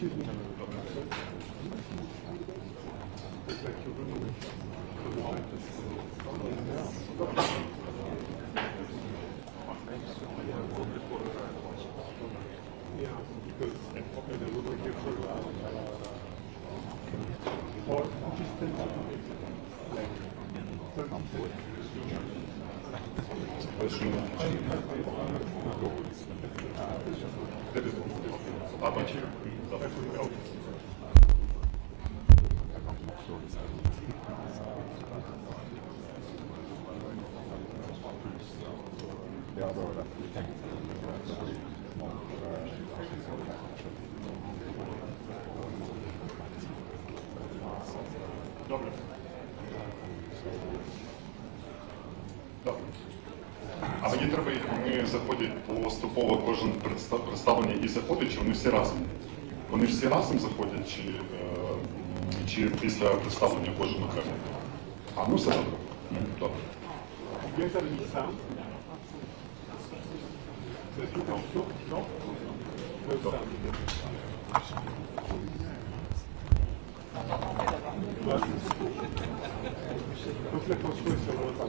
Excuse me. Добре. Добре. А мені треба, як вони заходять поступово, кожен представлення і заходить, чи вони всі разом? Вони всі разом заходять, чи після представлення кожен окремо? А, ну все добре. Добре. Donc la tension est sur le retard.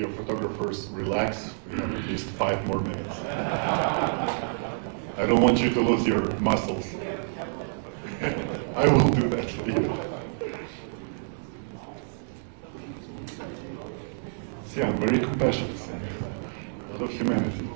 your photographers relax, we have at least 5 more minutes. I don't want you to lose your muscles. I will do that for you. See, I'm very compassionate. A lot of humanity.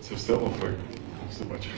Це все офер. Все бачу.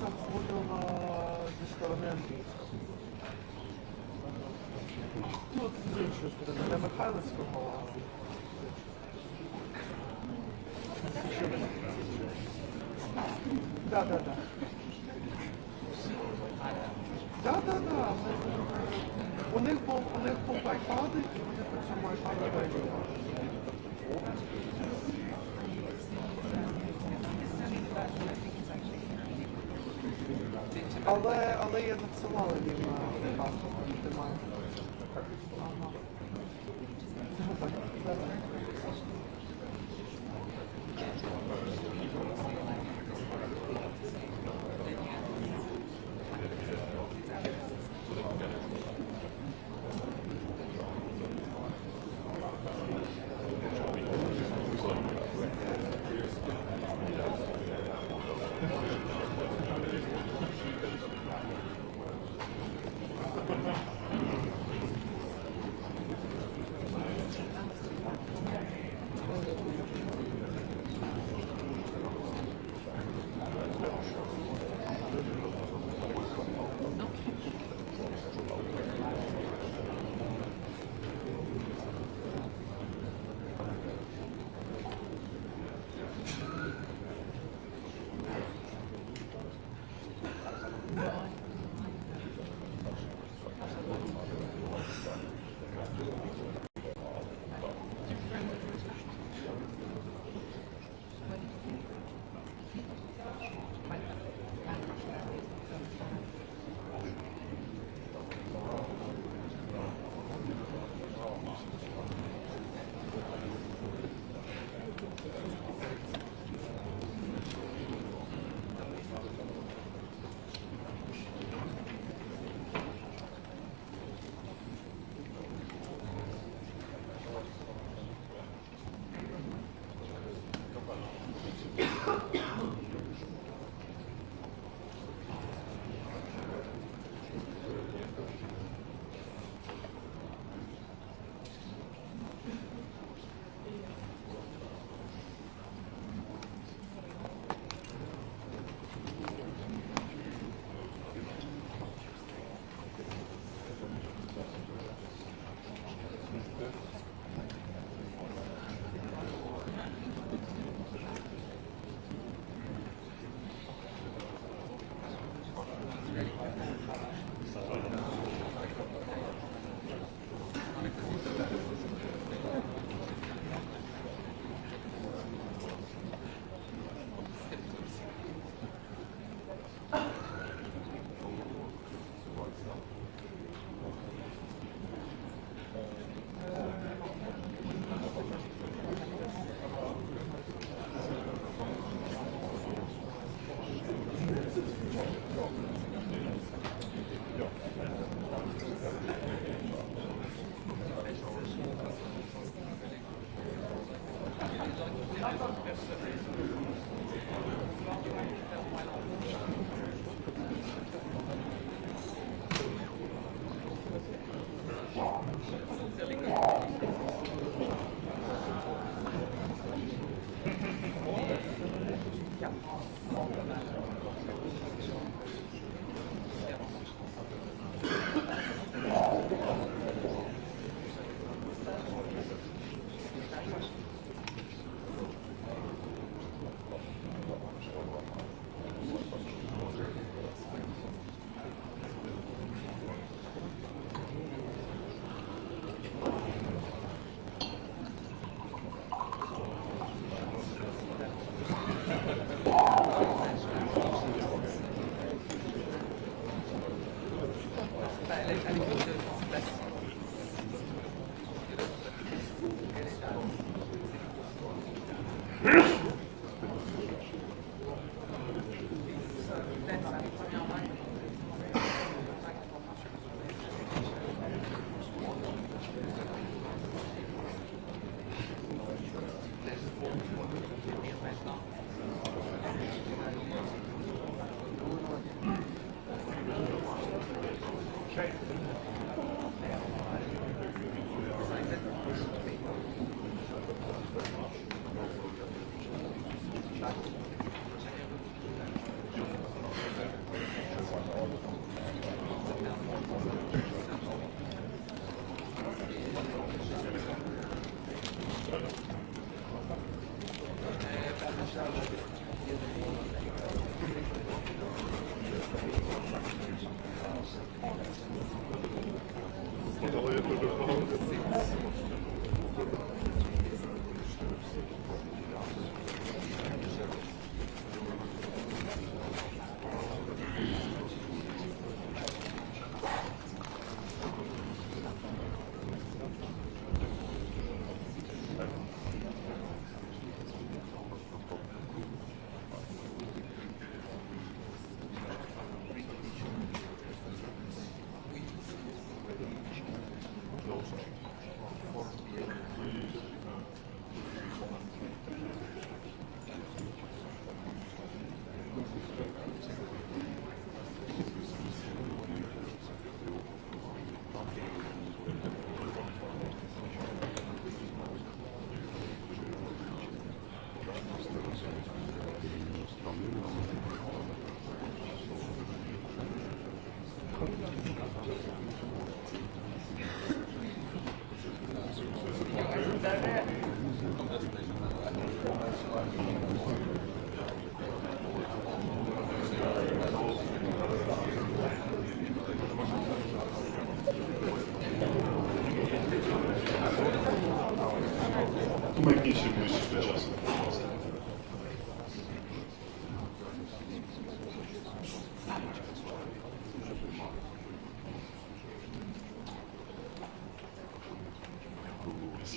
зараз будемо зі сторони англійського. Тут з іншої сторони, не Михайлівського, а... Да. У них був iPad, і вони по цьому iPad вийшли. Але я надсилала їм паспорт, немає.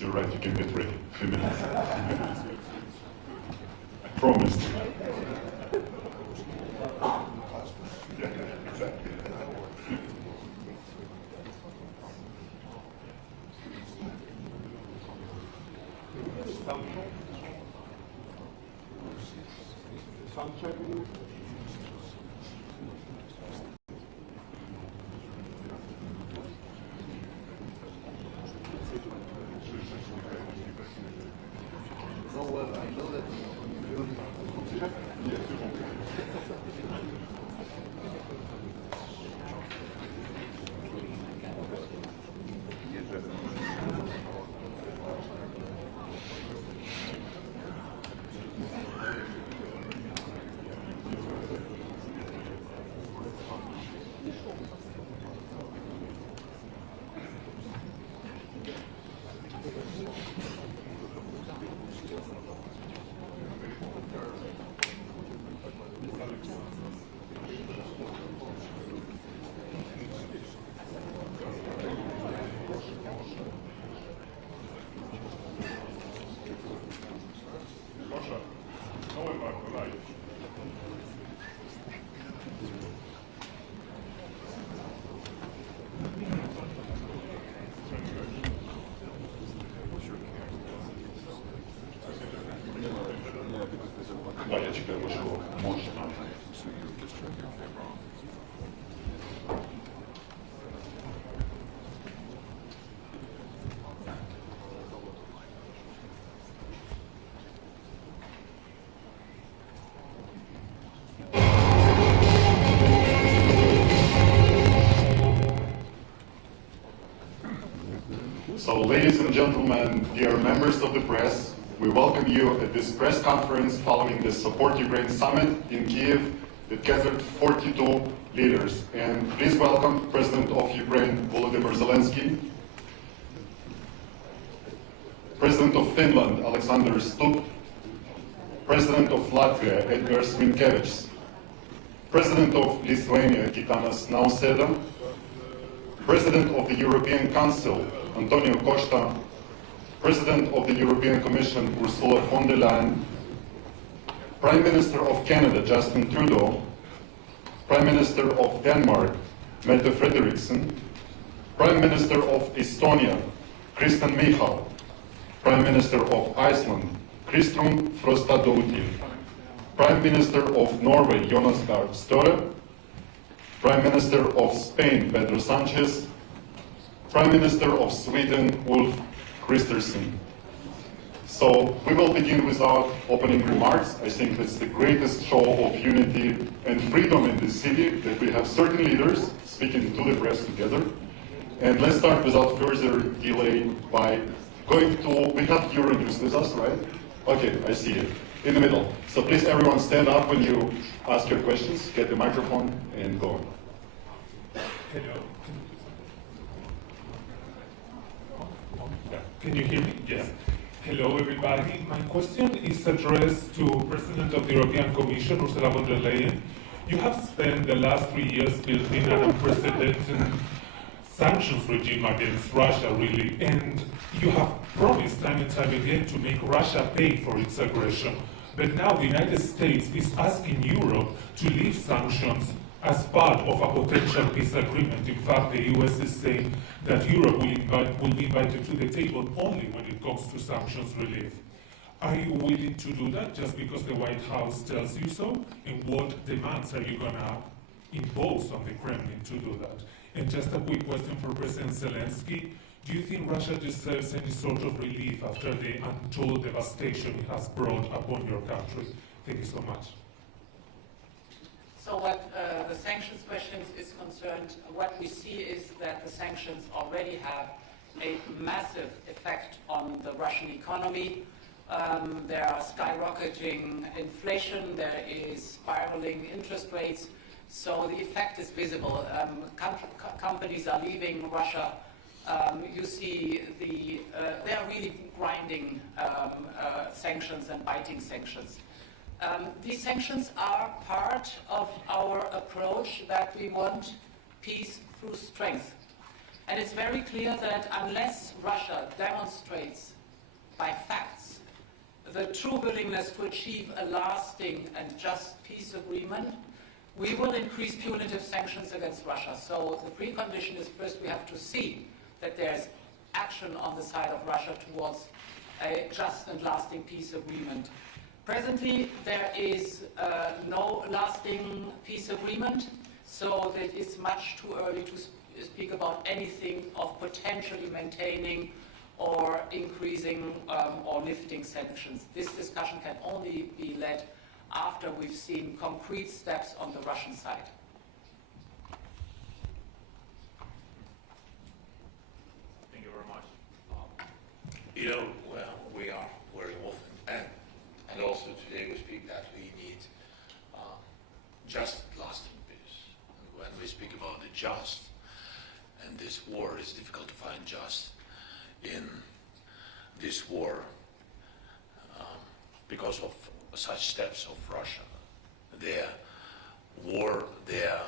you're right, you can get ready. A few minutes. I promised. Yeah, exactly. Да, я чекаю вашого можна. So, ladies and gentlemen, dear members of the press, we welcome you at this press conference following the Support Ukraine Summit in Kiev that gathered 42 leaders. And please welcome President of Ukraine Volodymyr Zelenskyy, President of Finland Alexander Stubb, President of Latvia Edgars Rinkēvičs, President of Lithuania Gitanas Nausėda, President of the European Council Antonio Costa, President of the European Commission Ursula von der Leyen, Prime Minister of Canada Justin Trudeau, Prime Minister of Denmark Mette Frederiksen, Prime Minister of Estonia Kristen Michal, Prime Minister of Iceland Kristrún Frostadóttir, Prime Minister of Norway Jonas Gahr Støre, Prime Minister of Spain Pedro Sanchez, Prime Minister of Sweden Ulf Kristersson. So we will begin with our opening remarks. I think it's the greatest show of unity and freedom in this city that we have certain leaders speaking to the press together. And let's start without further delay by going to, we have Euronews with us, right? Okay, I see it. In the middle. So please everyone stand up when you ask your questions, get the microphone and go on. Hello. Can you hear me? Yes. Hello, everybody. My question is addressed to President of the European Commission, Ursula von der Leyen. You have spent the last 3 years building an unprecedented sanctions regime against Russia, really, and you have promised time and time again to make Russia pay for its aggression. But now the United States is asking Europe to leave sanctions as part of a potential peace agreement. In fact, the US is saying that Europe will be invited to the table only when it comes to sanctions relief. Are you willing to do that just because the White House tells you so? And what demands are you going to impose on the Kremlin to do that? And just a quick question for President Zelenskyy. Do you think Russia deserves any sort of relief after the untold devastation it has brought upon your country? Thank you so much. So what the sanctions question is concerned, what we see is that the sanctions already have a massive effect on the Russian economy. There are skyrocketing inflation, there is spiraling interest rates, so the effect is visible. Companies are leaving Russia. You see they are really grinding sanctions and biting sanctions. These sanctions are part of our approach that we want peace through strength. And it's very clear that unless Russia demonstrates by facts the true willingness to achieve a lasting and just peace agreement, we will increase punitive sanctions against Russia. So the precondition is first we have to see that there's action on the side of Russia towards a just and lasting peace agreement. Presently, there is no lasting peace agreement, so it is much too early to speak about anything of potentially maintaining or increasing or lifting sanctions. This discussion can only be led after we've seen concrete steps on the Russian side. Thank you very much. You know, well, we are very often, and also today we speak that we need just lasting peace. And when we speak about the just, and this war, it's difficult to find just in this war because of such steps of Russia. Their war, their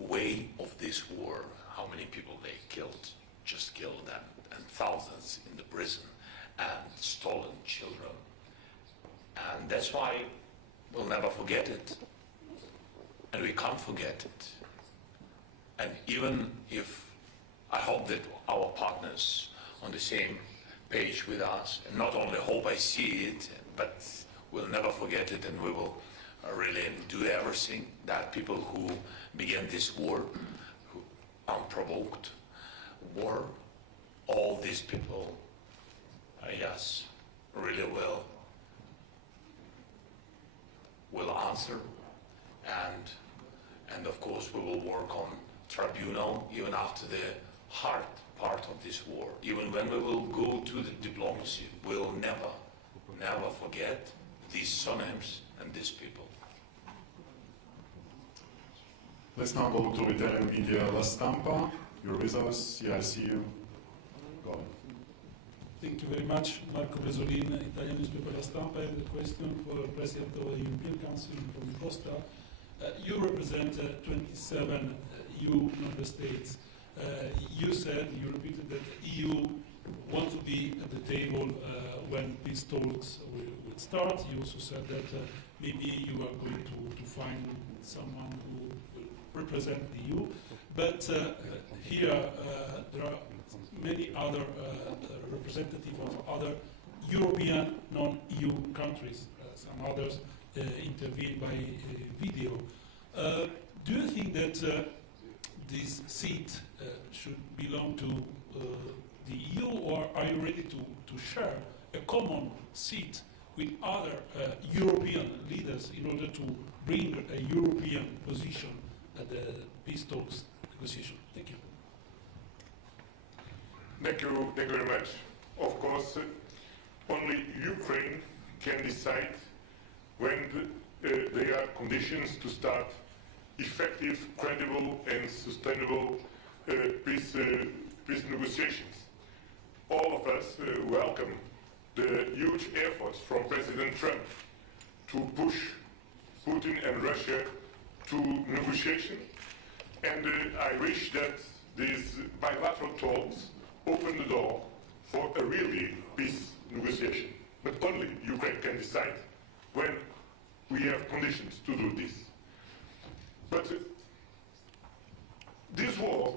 way of this war, how many people they killed, just killed them, and thousands in the prison, and stolen children. And that's why we'll never forget it, and we can't forget it. And even if I hope that our partners on the same page with us, and not only hope, I see it, but we'll never forget it, and we will really do everything that people who began this war, who unprovoked war, all these people, yes, really will answer, and of course we will work on tribunal even after the hard part of this war. Even when we will go to the diplomacy, we'll never forget these surnames and these people. Let's now go to Italian media. La Stampa, you're with us. Yeah, I see you. Go on. Thank you very much, Marco Bresolin, Italian newspaper La Stampa. I have a question for the President of the European Council from Costa. You represent 27 EU member states. You said, you repeated that EU wants to be at the table when peace talks will start. You also said that maybe you are going to find someone who will represent the EU. But here there are many other representatives of other European non-EU countries. Some others intervene by video. Do you think that this seat should belong to the EU, or are you ready to share a common seat with other European leaders in order to bring a European position at the peace talks negotiation? Thank you. Thank you very much. Of course, only Ukraine can decide when there are conditions to start effective, credible and sustainable peace negotiations. All of us welcome the huge efforts from President Trump to push Putin and Russia to negotiation, and I wish that these bilateral talks open the door for a really peace negotiation. But only Ukraine can decide when we have conditions to do this. But this war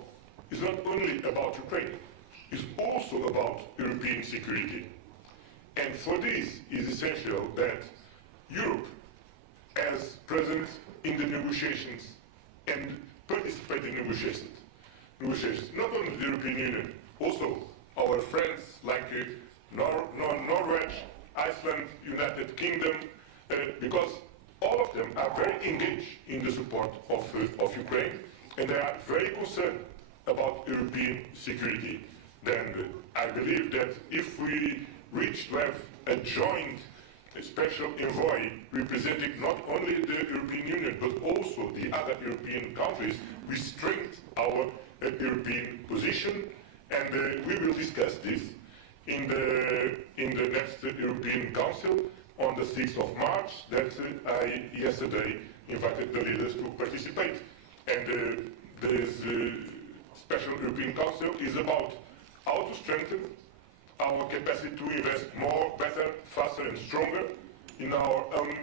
is not only about Ukraine, it's also about European security. And for this, it is essential that Europe, as present in the negotiations and participate in negotiations, not only the European Union, also our friends like Norway, Iceland, United Kingdom, because all of them are very engaged in the support of Ukraine, and they are very concerned about European security. Then I believe that if we reach to have a joint special envoy representing not only the European Union but also the other European countries, we strengthen our European position, and we will discuss this in the next European Council on the 6th of March that I yesterday invited the leaders to participate. And these Special European Council is about how to strengthen our capacity to invest more, better, faster and stronger in our own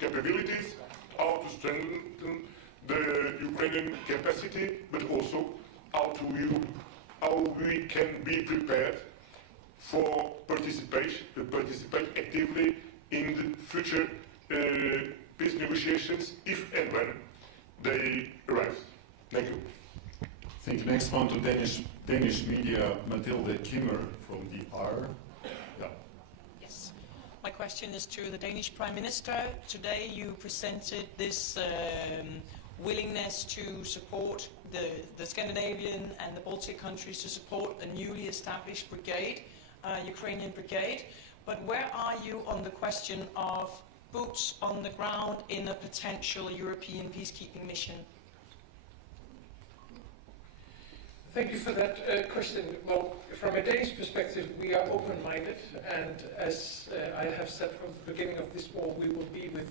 capabilities, how to strengthen the Ukrainian capacity, but also how we can be prepared for participate actively in the future peace negotiations if and when they arise. Thank you. Thank you. Next one to Danish media, Mathilde Kimmer from the R. Yeah. Yes. My question is to the Danish Prime Minister. Today you presented this willingness to support the Scandinavian and the Baltic countries to support a newly established brigade, Ukrainian brigade. But where are you on the question of boots on the ground in a potential European peacekeeping mission? Thank you for that question. Well, from a Danish perspective, we are open-minded, and as I have said from the beginning of this war, we will be with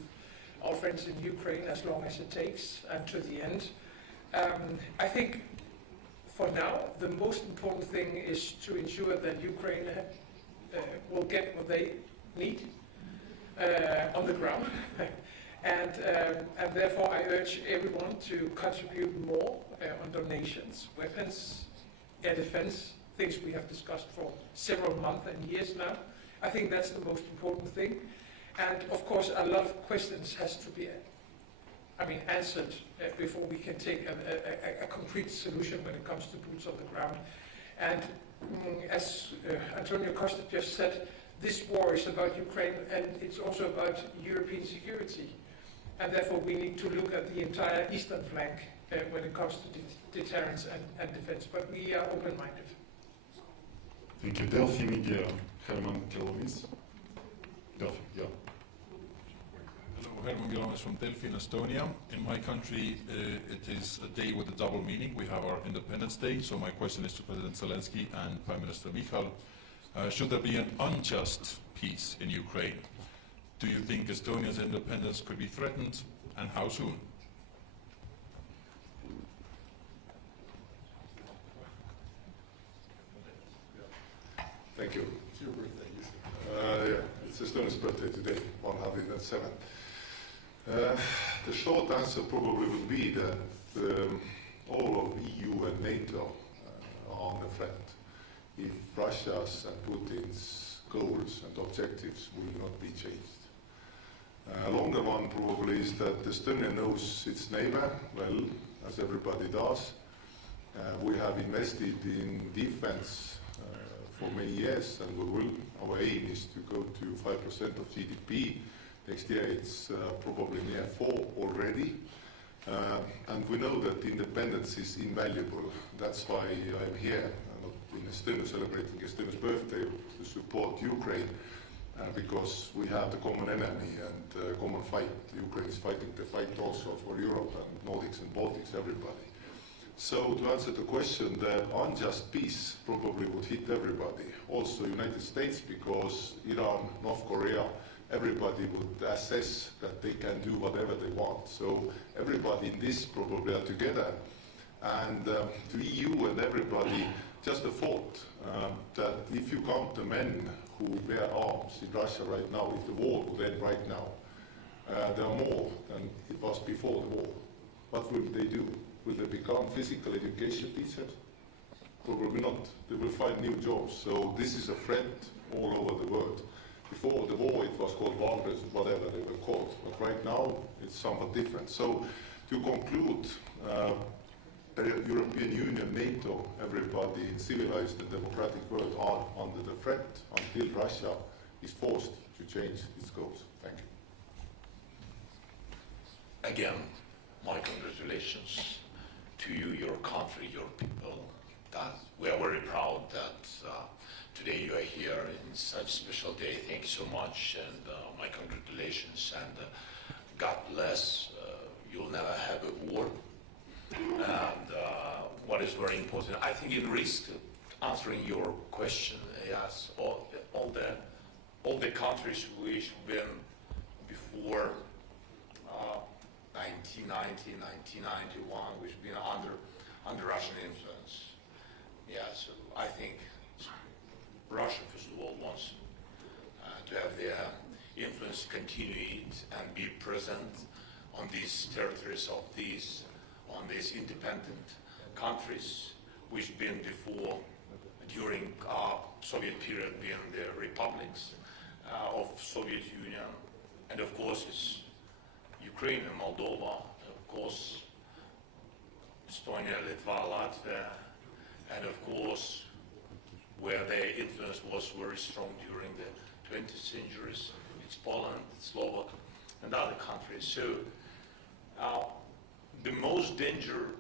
our friends in Ukraine as long as it takes and to the end. I think for now, the most important thing is to ensure that Ukraine will get what they need on the ground. And therefore I urge everyone to contribute more on donations, weapons, air defense, things we have discussed for several months and years now. I think that's the most important thing. And of course a lot of questions has to be answered before we can take a concrete solution when it comes to boots on the ground. And as Antonio Costa just said, this war is about Ukraine and it's also about European security. And therefore we need to look at the entire eastern flank when it comes to deterrence and defense. But we are open-minded. Thank you. Delphi Media, Herman Kilomis. Delphi, yeah. Hello, Herman Kilomis from Delphi in Estonia. In my country, it is a day with a double meaning. We have our Independence Day, so my question is to President Zelenskyy and Prime Minister Michal. Should there be an unjust peace in Ukraine? Do you think Estonia's independence could be threatened, and how soon? Thank you. It's your birthday. Yeah, it's Estonia's birthday today, 107th. The short answer probably would be that all of EU and NATO are under threat if Russia's and Putin's goals and objectives will not be changed. Longer one probably is that Estonia knows its neighbor well, as everybody does. We have invested in defense for many years, and we will. Our aim is to go to 5% of GDP. Next year it's probably near 4 already. And we know that independence is invaluable. That's why I'm here, not in Estonia celebrating Estonia's birthday, to support Ukraine. Because we have the common enemy and common fight. Ukraine is fighting the fight also for Europe and Nordics and Baltics, everybody. So to answer the question, the unjust peace probably would hit everybody, also United States, because Iran, North Korea, everybody would assess that they can do whatever they want. So everybody in this probably are together. And the EU and everybody, just a thought that if you count the men who bear arms in Russia right now, if the war would end right now, there are more than it was before the war. What will they do? Will they become physical education teachers? Probably not. They will find new jobs. So this is a threat all over the world. Before the war it was called Wagner, whatever they were called. But right now it's somewhat different. So to conclude, European Union, NATO, everybody in civilized and democratic world are under the threat until Russia is forced to change its goals. Thank you. Again, my congratulations to you, your country, your people. That we are very proud that today you are here in such a special day. Thank you so much, and my congratulations, and God bless. You'll never have a war. And what is very important, I think it risks answering your question. Yes, all the countries which been before 1990, 1991, which been under under Russian influence. Yeah, so I think Russia, first of all, wants to have their influence continue and be present on these territories of these, on these independent countries, which been before, during Soviet period, being the republics of Soviet Union, and of course it's Ukraine and Moldova, of course Estonia, Litva, Latvia, and of course where their influence was very strong during the 20th centuries, it's Poland, Slovak, and other countries. So the most dangerous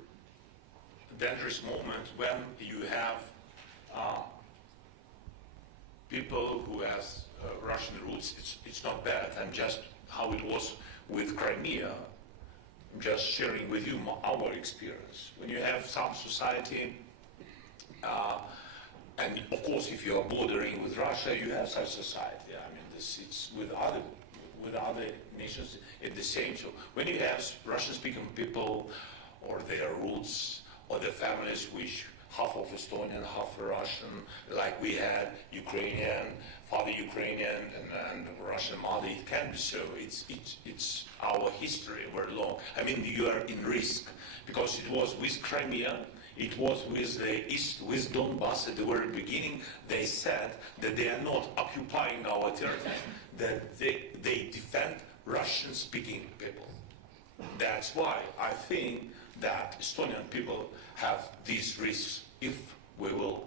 moment when you have people who has Russian roots, it's not bad. And just how it was with Crimea, I'm just sharing with you our experience. When you have some society, and of course if you are bordering with Russia, you have such society. I mean, it's with other nations, it's the same. So when you have Russian-speaking people, or their roots, or the families which half of Estonian, half Russian, like we had Ukrainian, father Ukrainian, and Russian mother, it can be so. It's our history very long. I mean, you are in risk, because it was with Crimea, it was with the East, with Donbass at the very beginning. They said that they are not occupying our territory, that they defend Russian-speaking people. That's why I think that Estonian people have these risks if we will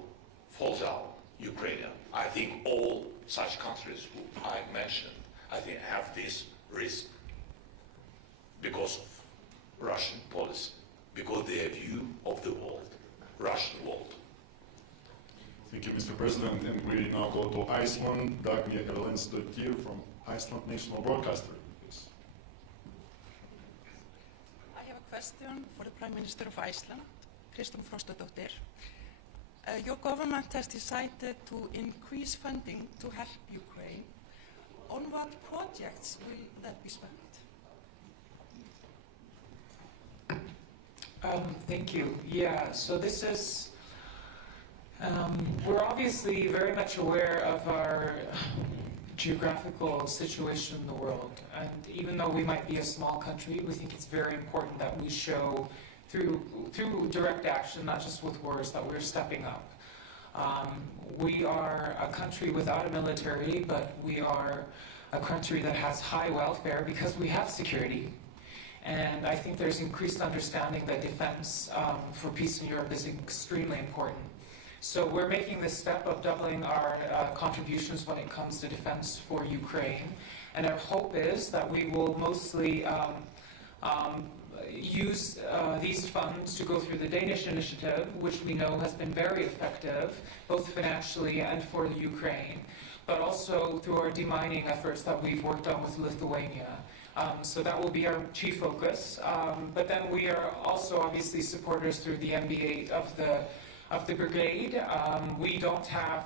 fall down Ukraine. I think all such countries who I mentioned, I think have this risk because of Russian policy, because their view of the world, Russian world. Thank you, Mr. President. And we now go to Iceland. Dagmar Erlendsdottir from Iceland National Broadcaster. Please. I have a question for the Prime Minister of Iceland, Kristrún Frostadóttir. Your government has decided to increase funding to help Ukraine. On what projects will that be spent? Thank you. Yeah, so this is, we're obviously very much aware of our geographical situation in the world. And even though we might be a small country, we think it's very important that we show through direct action, not just with words, that we're stepping up. We are a country without a military, but we are a country that has high welfare because we have security. And I think there's increased understanding that defense for peace in Europe is extremely important. So we're making this step of doubling our contributions when it comes to defense for Ukraine. And our hope is that we will mostly use these funds to go through the Danish initiative, which we know has been very effective, both financially and for the Ukraine, but also through our demining efforts that we've worked on with Lithuania. So that will be our chief focus. But then we are also obviously supporters through the MB8 of the brigade. We don't have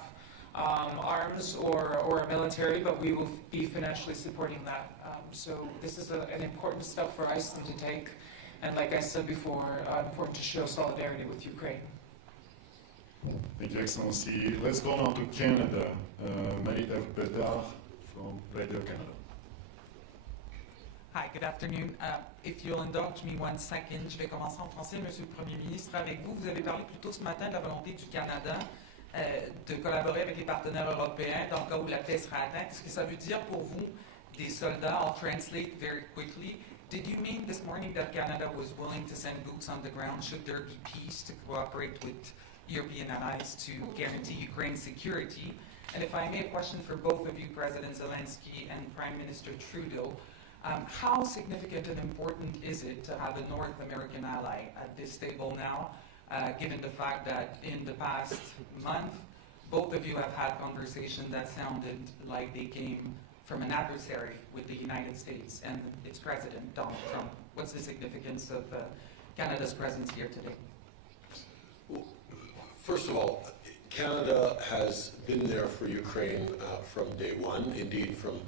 arms or a military, but we will be financially supporting that. So this is an important step for Iceland to take. And like I said before, important to show solidarity with Ukraine. Thank you, Excellency. Let's go now to Canada. Marie-Ève Bédard from Radio Canada. Hi, good afternoon. If you'll indulge me 1 second, je vais commencer en français, Monsieur le Premier ministre, avec vous. Vous avez parlé plus tôt ce matin de la volonté du Canada de collaborer avec les partenaires européens dans le cas où la paix sera atteinte. Est-ce que ça veut dire pour vous des soldats? I'll translate very quickly. Did you mean this morning that Canada was willing to send boots on the ground should there be peace to cooperate with European allies to guarantee Ukraine's security? And if I may, a question for both of you, President Zelenskyy and Prime Minister Trudeau. How significant and important is it to have a North American ally at this table now, given the fact that in the past month, both of you have had conversations that sounded like they came from an adversary with the United States and its President, Donald Trump? What's the significance of Canada's presence here today? Well, first of all, Canada has been there for Ukraine from day one, indeed from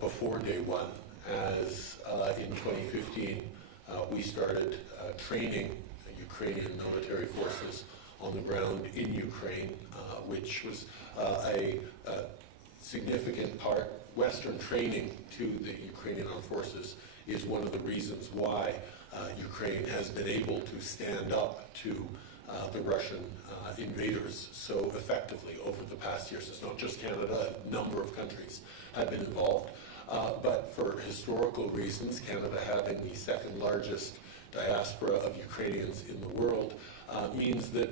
before day one, as in 2015 we started training Ukrainian military forces on the ground in Ukraine, which was a significant part. Western training to the Ukrainian armed forces is one of the reasons why Ukraine has been able to stand up to the Russian invaders so effectively over the past years. It's not just Canada, a number of countries have been involved. But for historical reasons, Canada having the second largest diaspora of Ukrainians in the world means that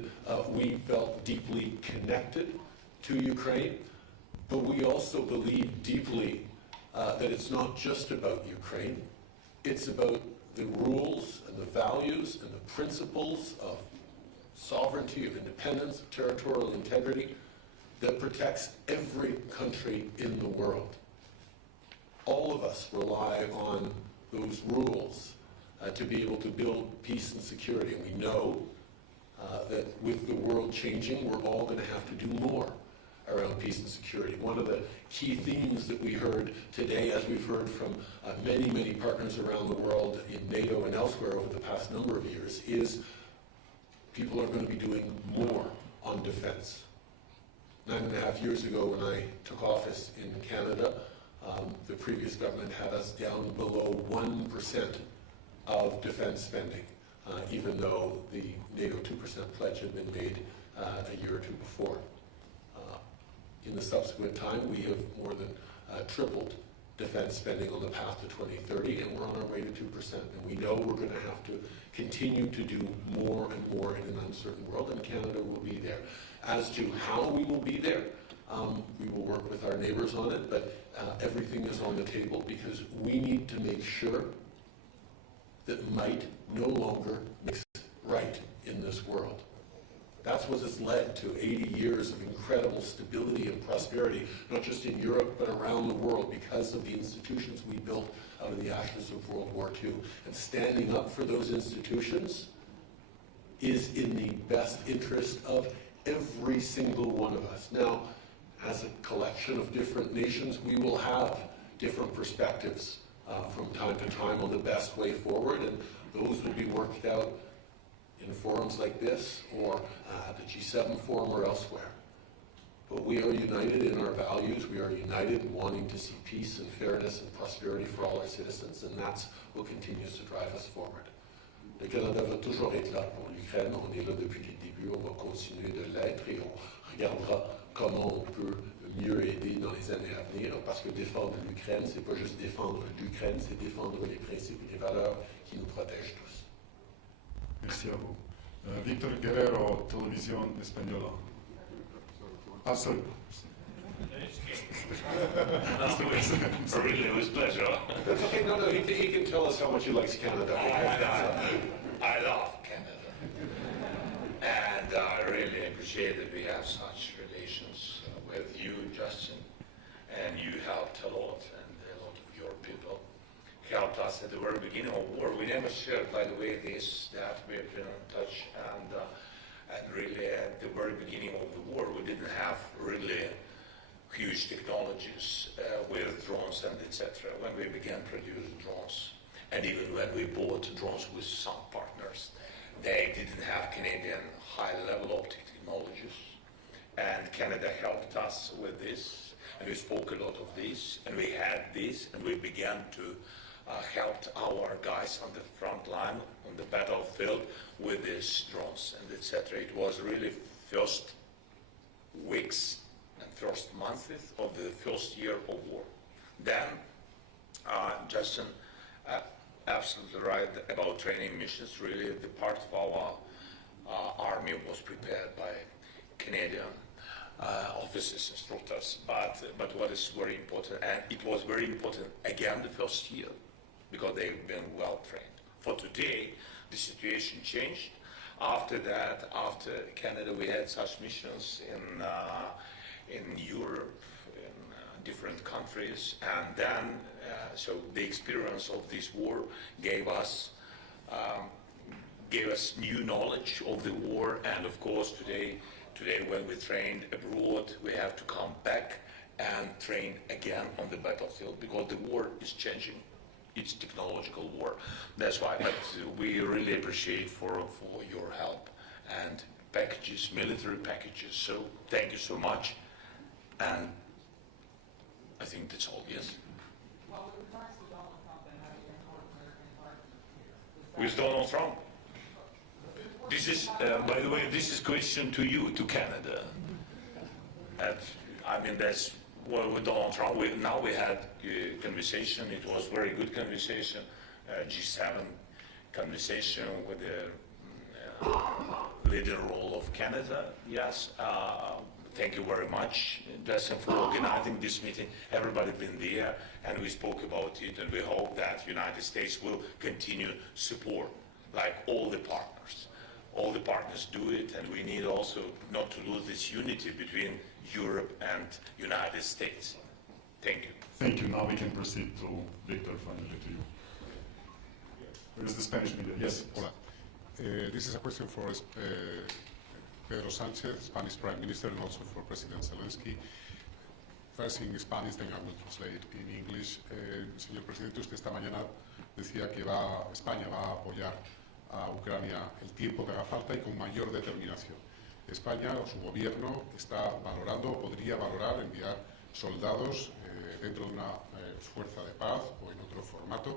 we felt deeply connected to Ukraine, but we also believe deeply that it's not just about Ukraine. It's about the rules and the values and the principles of sovereignty, of independence, of territorial integrity that protects every country in the world. All of us rely on those rules to be able to build peace and security. And we know that with the world changing, we're all going to have to do more around peace and security. One of the key themes that we heard today, as we've heard from many, many partners around the world in NATO and elsewhere over the past number of years, is people are going to be doing more on defense. 9.5 years ago when I took office in Canada, the previous government had us down below 1% of defense spending, even though the NATO 2% pledge had been made a year or two before. In the subsequent time, we have more than tripled defense spending on the path to 2030, and we're on our way to 2%. And we know we're going to have to continue to do more and more in an uncertain world, and Canada will be there. As to how we will be there, we will work with our neighbors on it, but everything is on the table because we need to make sure that might no longer makes right in this world. That's what has led to 80 years of incredible stability and prosperity, not just in Europe, but around the world, because of the institutions we built out of the ashes of World War II. And standing up for those institutions is in the best interest of every single one of us. Now, as a collection of different nations, we will have different perspectives from time to time on the best way forward, and those will be worked out in forums like this, or at the G7 forum or elsewhere. But we are united in our values, we are united in wanting to see peace and fairness and prosperity for all our citizens, and that's what continues to drive us forward. Le Canada va toujours être là pour l'Ukraine, on est là depuis le début, on va continuer de l'être et on regardera comment on peut mieux aider dans les années à venir, parce que défendre l'Ukraine, c'est pas juste défendre l'Ukraine, c'est défendre les principes et les valeurs qui nous protègent tous. Merci à vous. Victor Guerrero, Televisión Española. Ah, sorry. Really, it was a pleasure. That's okay, no, he can tell us how much he likes Canada. I love Canada. And I really appreciate that we have such relations with you, Justin. And you helped a lot, and a lot of your people helped us at the very beginning of war. We never shared, by the way, that we've been in touch, and really at the very beginning of the war, we didn't have really huge technologies with drones and etc. When we began producing drones, and even when we bought drones with some partners, they didn't have Canadian high-level optic technologies, and Canada helped us with this, and we spoke a lot of this, and we had this, and we began to helped our guys on the front line, on the battlefield, with these drones and etc. It was really first weeks and first months of the first year of war. Then, Justin, absolutely right about training missions. Really, the part of our army was prepared by Canadian officers, instructors. But what is very important, and it was very important again the first year, because they've been well trained. For today, the situation changed. After that, after Canada, we had such missions in Europe, in different countries, and then so the experience of this war gave us new knowledge of the war, and of course today when we trained abroad, we have to come back and train again on the battlefield, because the war is changing it's technological war. That's why, but we really appreciate for your help and packages, military packages. So thank you so much. And I think that's all, yes? With Donald Trump. This is, by the way, this is question to you, to Canada. And, I mean, that's well, with Donald Trump. Now we had a conversation. It was very good conversation. G7 conversation with the leader role of Canada. Yes. Thank you very much, Justin, for organizing this meeting. Everybody been there, and we spoke about it, and we hope that United States will continue support, like all the partners. All the partners do it, and we need also not to lose this unity between Europe and United States. Thank you. Thank you. Now we can proceed to Victor, finally, to you. Where is the Spanish media? Yes. Hola. This is a question for Pedro Sánchez, Spanish Prime Minister, and also for President Zelenskyy. First in Spanish, then I will translate in English. Señor Presidente, usted esta mañana decía que España va a apoyar a Ucrania el tiempo que haga falta y con mayor determinación. España o su gobierno está valorando o podría valorar enviar soldados dentro de una fuerza de paz o en otro formato.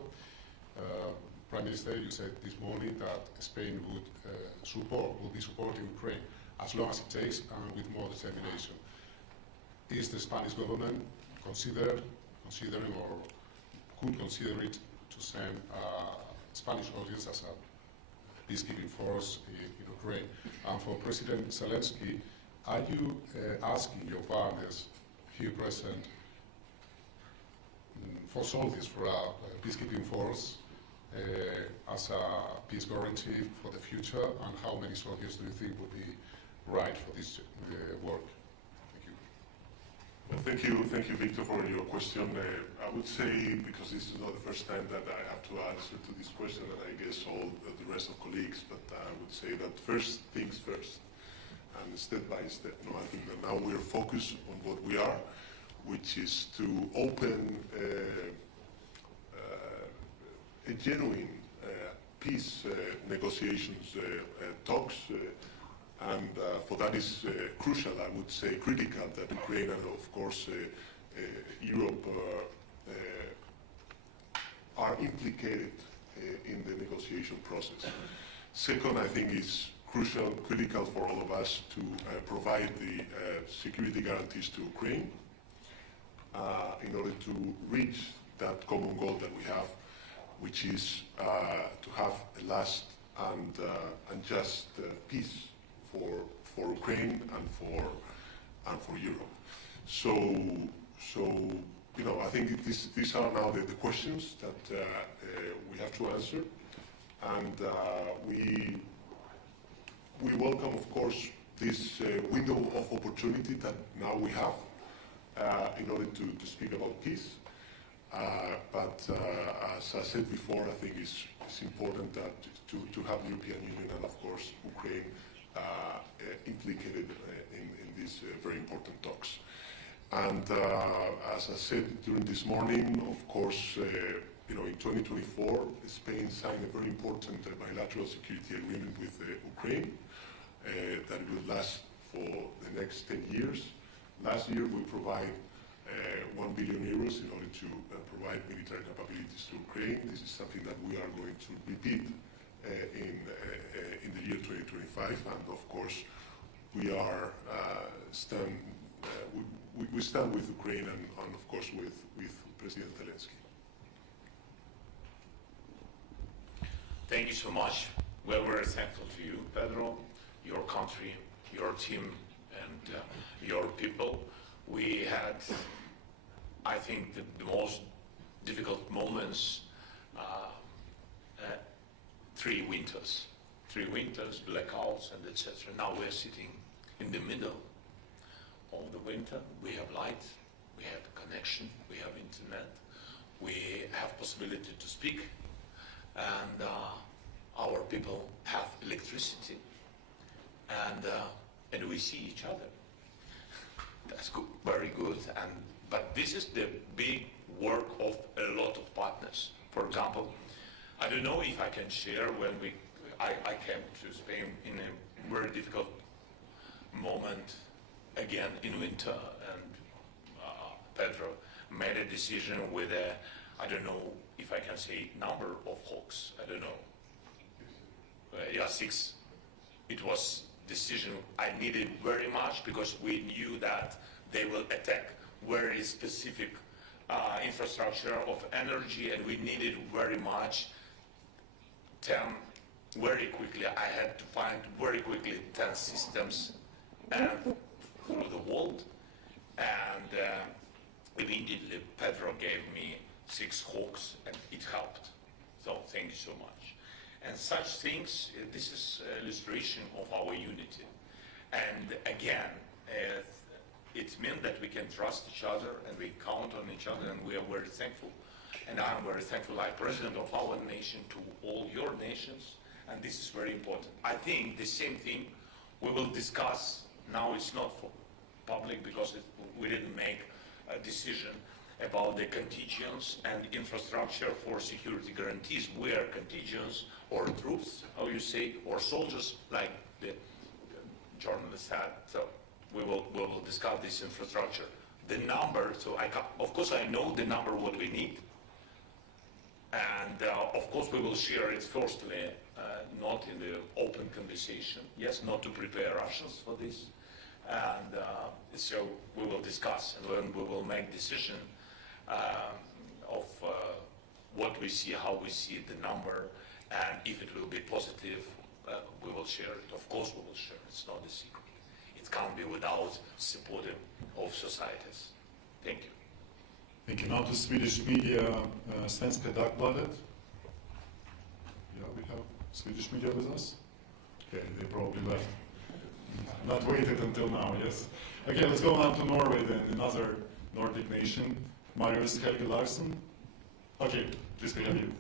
Prime Minister, you said this morning that Spain would be supporting Ukraine as long as it takes and with more determination. Is the Spanish government considering or could consider it to send Spanish audience as a peacekeeping force in Ukraine? And for President Zelenskyy, are you asking your partners here present for soldiers for a peacekeeping force as a peace guarantee for the future, and how many soldiers do you think would be right for this work? Thank you. Well, thank you, Victor, for your question. I would say, because this is not the first time that I have to answer to this question, and I guess all the rest of colleagues, but I would say that first things first, and step by step. No, I think that now we're focused on what we are, which is to open a genuine peace negotiations talks, and for that is crucial, I would say critical, that Ukraine and of course Europe are implicated in the negotiation process. Second, I think it's crucial, critical for all of us to provide the security guarantees to Ukraine in order to reach that common goal that we have, which is to have a last and just peace for Ukraine and for Europe. So you know, I think these are now the questions that we have to answer, and we welcome, of course, this window of opportunity that now we have in order to speak about peace. But as I said before, I think it's important that to have the European Union and, of course, Ukraine implicated in these very important talks. And as I said during this morning, of course, you know, in 2024, Spain signed a very important bilateral security agreement with Ukraine that will last for the next 10 years. Last year, we provide 1 billion euros in order to provide military capabilities to Ukraine. This is something that we are going to repeat in the year 2025, and of course we are we stand with Ukraine and of course with President Zelenskyy. Thank you so much. We're very thankful to you, Pedro, your country, your team, and your people. We had, I think, the most difficult moments, 3 winters, blackouts, and etc. Now we're sitting in the middle of the winter. We have light, we have connection, we have internet, we have possibility to speak, and our people have electricity, and we see each other. That's good, very good. But this is the big work of a lot of partners. For example, I don't know if I can share when I came to Spain in a very difficult moment, again in winter, and Pedro made a decision with I don't know if I can say number of hawks, I don't know. Yeah, 6. It was decision I needed very much because we knew that they will attack very specific infrastructure of energy, and we needed very much 10 very quickly. I had to find very quickly 10 systems and through the world, and immediately Pedro gave me 6 hawks, and it helped. So thank you so much. And such things, this is illustration of our unity. And again, it meant that we can trust each other and we count on each other, and we are very thankful. And I'm very thankful, like President of our nation, to all your nations, and this is very important. I think the same thing we will discuss. Now it's not for public because we didn't make a decision about the contingents and infrastructure for security guarantees, where contingents or troops, how you say, or soldiers, like the journalist had. So we will discuss this infrastructure. The number, so of course I know the number what we need, and of course we will share it firstly, not in the open conversation. Yes, not to prepare Russians for this, and so we will discuss, and then we will make decision of what we see, how we see the number, and if it will be positive, we will share it. Of course we will share it. It's not a secret. It can't be without support of societies. Thank you. Thank you. Now to Swedish media, Svenska Dagbladet. Yeah, we have Swedish media with us. Okay, they probably left. Not waited until now, yes. Okay, let's go on to Norway then, another Nordic nation. Marius Helge Larsen. Okay, please go ahead.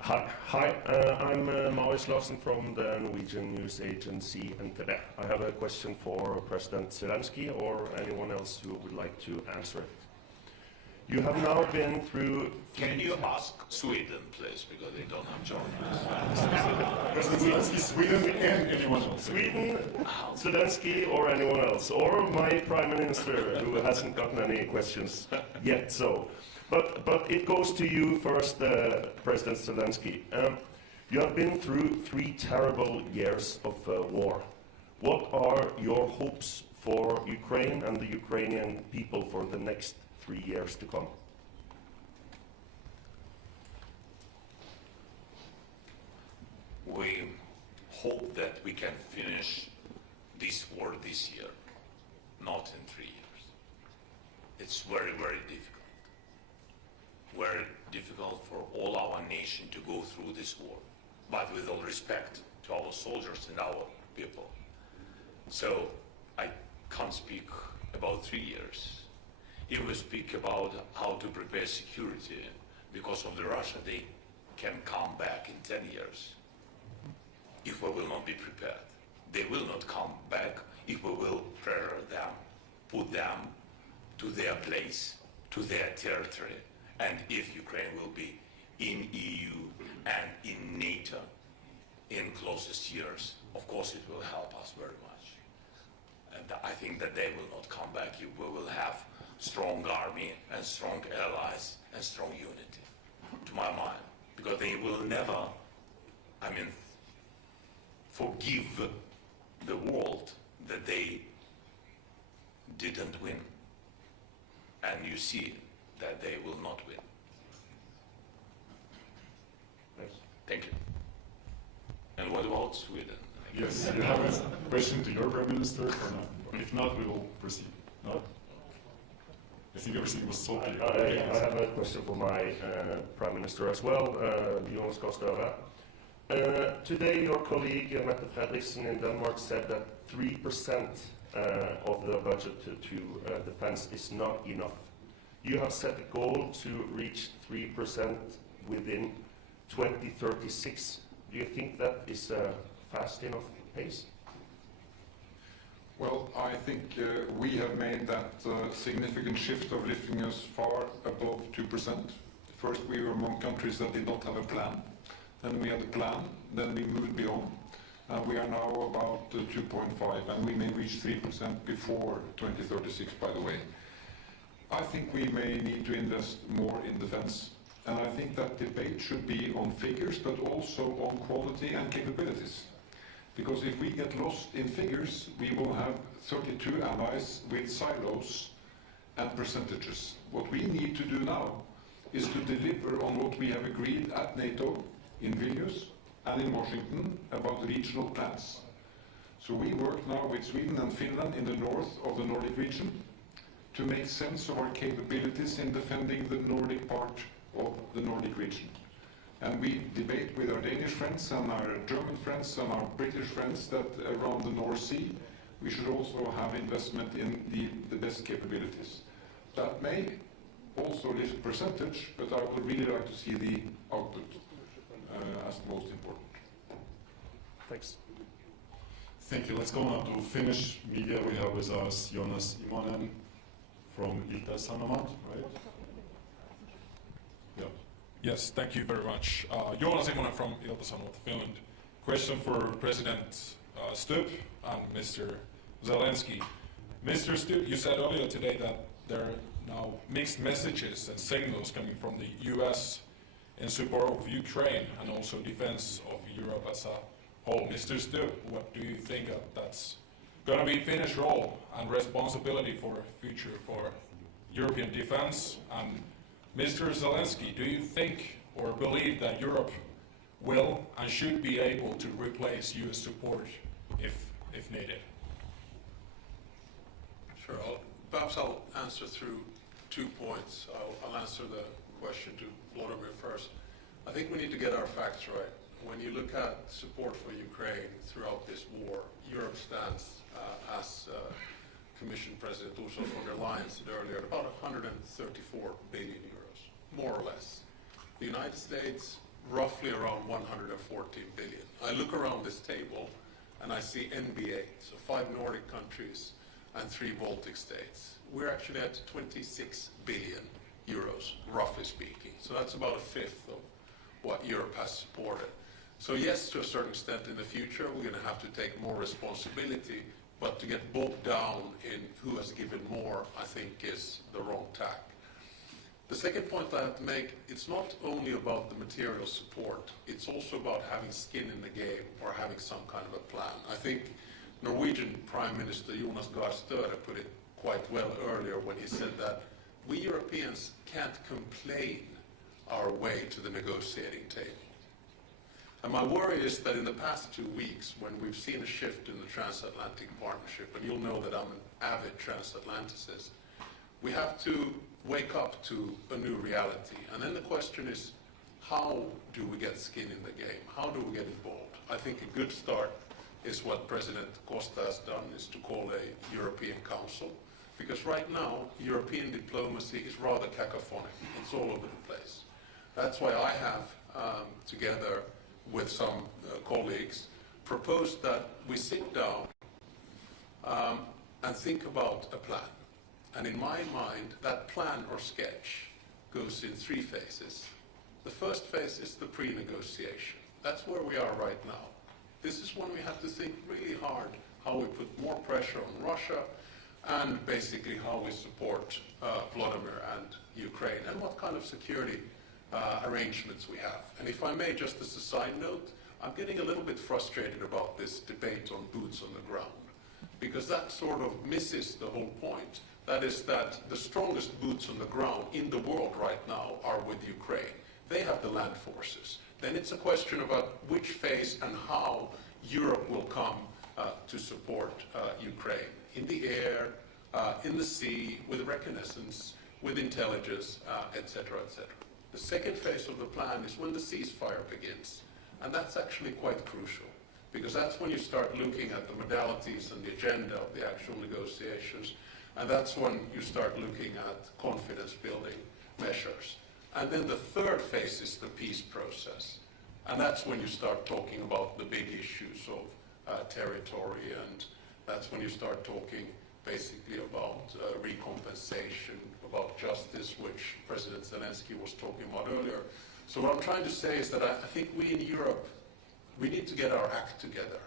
Hi, I'm Marius Larsen from the Norwegian news agency NTV. I have a question for President Zelenskyy or anyone else who would like to answer it. You have now been through... Can you ask Sweden, please, because they don't have journalists. President Zelenskyy, Sweden, and anyone else. Sweden, Zelenskyy, or anyone else, or my Prime Minister, who hasn't gotten any questions yet. So, but it goes to you first, President Zelenskyy. You have been through 3 terrible years of war. What are your hopes for Ukraine and the Ukrainian people for the next 3 years to come? We hope that we can finish this war this year, not in 3 years. It's very, very difficult. Very difficult for all our nation to go through this war, but with all respect to our soldiers and our people. So I can't speak about 3 years. If we speak about how to prepare security, because of the Russia, they can come back in 10 years. If we will not be prepared, they will not come back if we will prepare them, put them to their place, to their territory, and if Ukraine will be in EU and in NATO in closest years, of course it will help us very much. And I think that they will not come back if we will have strong army and strong allies and strong unity, to my mind, because they will never, forgive the world that they didn't win. And you see that they will not win. Thank you. And what about Sweden? Yes, you have a question to your Prime Minister or not? If not, we will proceed. No? I think everything was so clear. I have a question for my Prime Minister as well, Jonas Gahr Støre. Today your colleague Mette Frederiksen in Denmark said that 3% of the budget to defense is not enough. You have set a goal to reach 3% within 2036. Do you think that is a fast enough pace? Well, I think we have made that significant shift of lifting us far above 2%. First, we were among countries that did not have a plan. Then we had a plan. Then we moved beyond. We are now about 2.5, and we may reach 3% before 2036, by the way. I think we may need to invest more in defense. And I think that debate should be on figures, but also on quality and capabilities. Because if we get lost in figures, we will have 32 allies with silos and percentages. What we need to do now is to deliver on what we have agreed at NATO, in Vilnius and in Washington, about regional plans. So we work now with Sweden and Finland in the north of the Nordic region to make sense of our capabilities in defending the Nordic part of the Nordic region. And we debate with our Danish friends and our German friends and our British friends that around the North Sea we should also have investment in the best capabilities. That may also lift percentage, but I would really like to see the output as the most important. Thanks. Thank you. Let's go now to Finnish media. We have with us Jonas Imonen from Ilta-Sanomat, right? Yeah. Yes, thank you very much. Jonas Imonen from Ilta-Sanomat, Finland. Question for President Stubb and Mr. Zelenskyy. Mr. Stubb, you said earlier today that there are now mixed messages and signals coming from the US in support of Ukraine and also defense of Europe as a whole. Mr. Stubb, what do you think that's going to be Finnish role and responsibility for future for European defense? And Mr. Zelenskyy, do you think or believe that Europe will and should be able to replace US support if needed? Sure. Perhaps I'll answer through 2 points. I'll answer the question to Volodymyr first. I think we need to get our facts right. When you look at support for Ukraine throughout this war, Europe stands, as Commission President Ursula von der Leyen said earlier, about 134 billion euros, more or less. The United States, roughly around 114 billion. I look around this table and I see NBA, so 5 Nordic countries and 3 Baltic states. We're actually at 26 billion euros, roughly speaking. So that's about a fifth of what Europe has supported. So yes, to a certain extent in the future, we're going to have to take more responsibility, but to get bogged down in who has given more, I think is the wrong tack. The second point I have to make, it's not only about the material support, it's also about having skin in the game or having some kind of a plan. I think Norwegian Prime Minister Jonas Gahr Støre put it quite well earlier when he said that we Europeans can't complain our way to the negotiating table. And my worry is that in the past 2 weeks, when we've seen a shift in the transatlantic partnership, and you'll know that I'm an avid transatlanticist, we have to wake up to a new reality. And then the question is, how do we get skin in the game? How do we get involved? I think a good start is what President Costa has done, is to call a European Council. Because right now, European diplomacy is rather cacophonic. It's all over the place. That's why I have, together with some colleagues, proposed that we sit down and think about a plan. And in my mind, that plan or sketch goes in 3 phases. The first phase is the pre-negotiation. That's where we are right now. This is when we have to think really hard how we put more pressure on Russia and basically how we support Volodymyr and Ukraine and what kind of security arrangements we have. And if I may, just as a side note, I'm getting a little bit frustrated about this debate on boots on the ground, because that sort of misses the whole point. That is that the strongest boots on the ground in the world right now are with Ukraine. They have the land forces. Then it's a question about which phase and how Europe will come to support Ukraine. In the air, in the sea, with reconnaissance, with intelligence, etc., etc. The second phase of the plan is when the ceasefire begins. And that's actually quite crucial, because that's when you start looking at the modalities and the agenda of the actual negotiations. And that's when you start looking at confidence-building measures. And then the third phase is the peace process. And that's when you start talking about the big issues of territory and That's when you start talking basically about recompensation, about justice, which President Zelenskyy was talking about earlier. So what I'm trying to say is that I think we in Europe, we need to get our act together.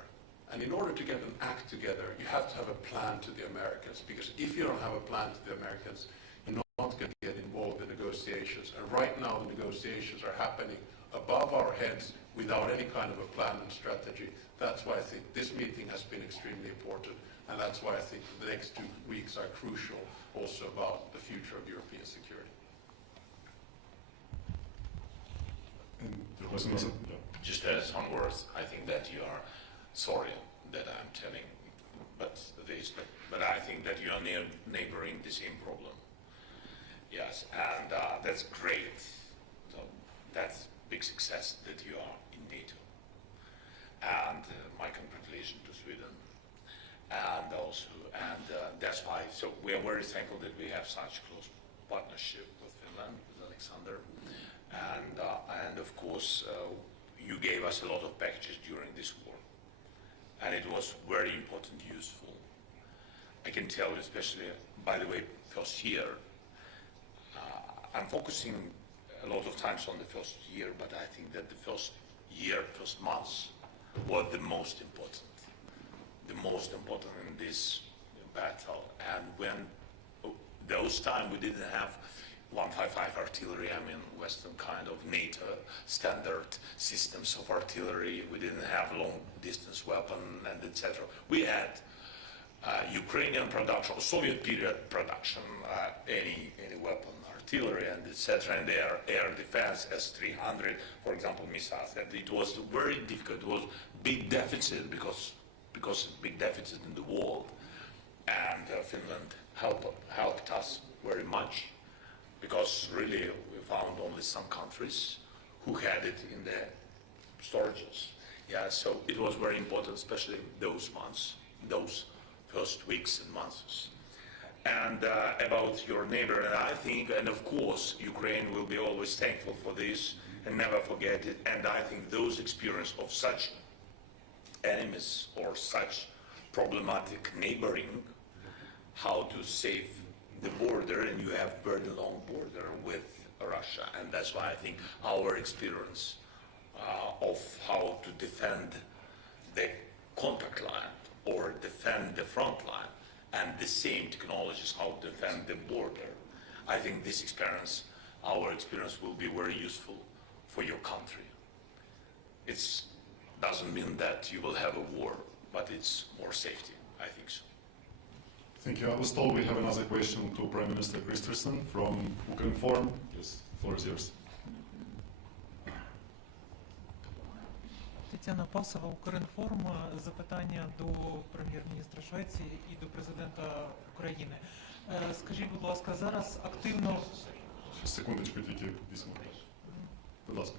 And in order to get an act together, you have to have a plan to the Americans, because if you don't have a plan to the Americans, you're not going to get involved in negotiations. And right now the negotiations are happening above our heads without any kind of a plan and strategy. That's why I think this meeting has been extremely important, and that's why I think the next 2 weeks are crucial also about the future of European security. Just as on words, I think that you are sorry that I'm telling, but I think that you are neighboring the same problem. Yes, and that's great. So that's big success that you are in NATO. And my congratulations to Sweden. And also, that's why. So we are very thankful that we have such close partnership with Finland, with Alexander, and of course you gave us a lot of packages during this war, and it was very important, useful. I can tell you, especially by the way, first year. I'm focusing a lot of times on the first year, but I think that the first months were the most important. The most important in this battle. And when those times we didn't have 155 artillery, I mean Western kind of NATO standard systems of artillery, we didn't have long distance weapon and etc. We had Ukrainian production, Soviet period production, any weapon, artillery and etc. and air defense, S-300, for example, missiles. And it was very difficult. It was big deficit because big deficit in the world, and Finland helped us very much, because really we found only some countries who had it in their storages. Yeah, so it was very important, especially those months, those first weeks and months. And about your neighbor, and I think, and of course, Ukraine will be always thankful for this and never forget it. And I think those experience of such enemies or such problematic neighboring, how to save the border, and you have very long border with Russia, and that's why I think our experience of how to defend the contact line or defend the front line, and the same technologies how to defend the border. I think this experience, our experience, will be very useful for your country. It doesn't mean that you will have a war, but it's more safety. I think so. Thank you. I was told we have another question to Prime Minister Kristersson from Ukrinform. Yes, the floor is yours. Тетяна Пасова, Укрінформ. Запитання до прем'єр-міністра Швеції і до президента України. Скажіть, будь ласка, зараз активно... Секундочку, тільки візьму. Будь ласка.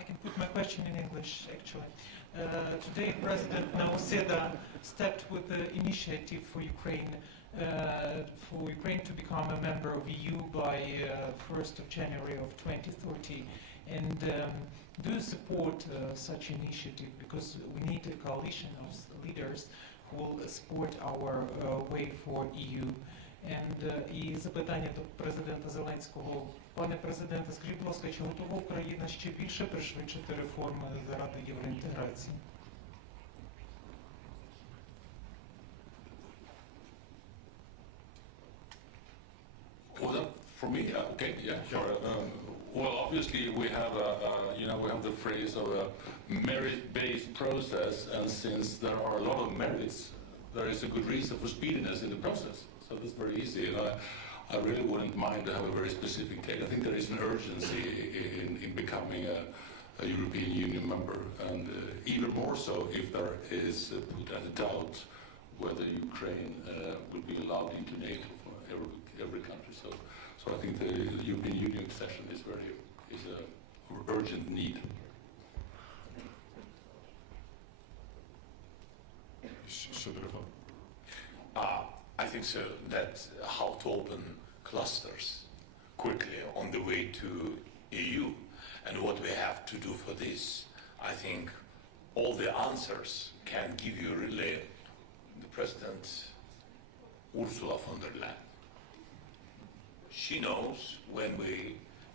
I can put my question in English, actually. Today, President Nauseda stepped with the initiative for Ukraine to become a member of EU by 1st of January of 2030. And do you support such initiative? Because we need a coalition of leaders who will support our way for EU. І запитання до президента Зеленського. Пане президенте, скажіть, будь ласка, чи готова Україна ще більше пришвидшити реформи заради євроінтеграції? For me, okay, yeah, sure. Well, obviously we have the phrase of a merit-based process, and since there are a lot of merits, there is a good reason for speediness in the process. So that's very easy, and I really wouldn't mind to have a very specific take. I think there is an urgency in becoming a European Union member, and even more so if there is put at doubt whether Ukraine will be allowed into NATO for every country. So I think the European Union accession is an urgent need. I think so, that how to open clusters quickly on the way to EU, and what we have to do for this. I think all the answers can give you really the President Ursula von der Leyen. She knows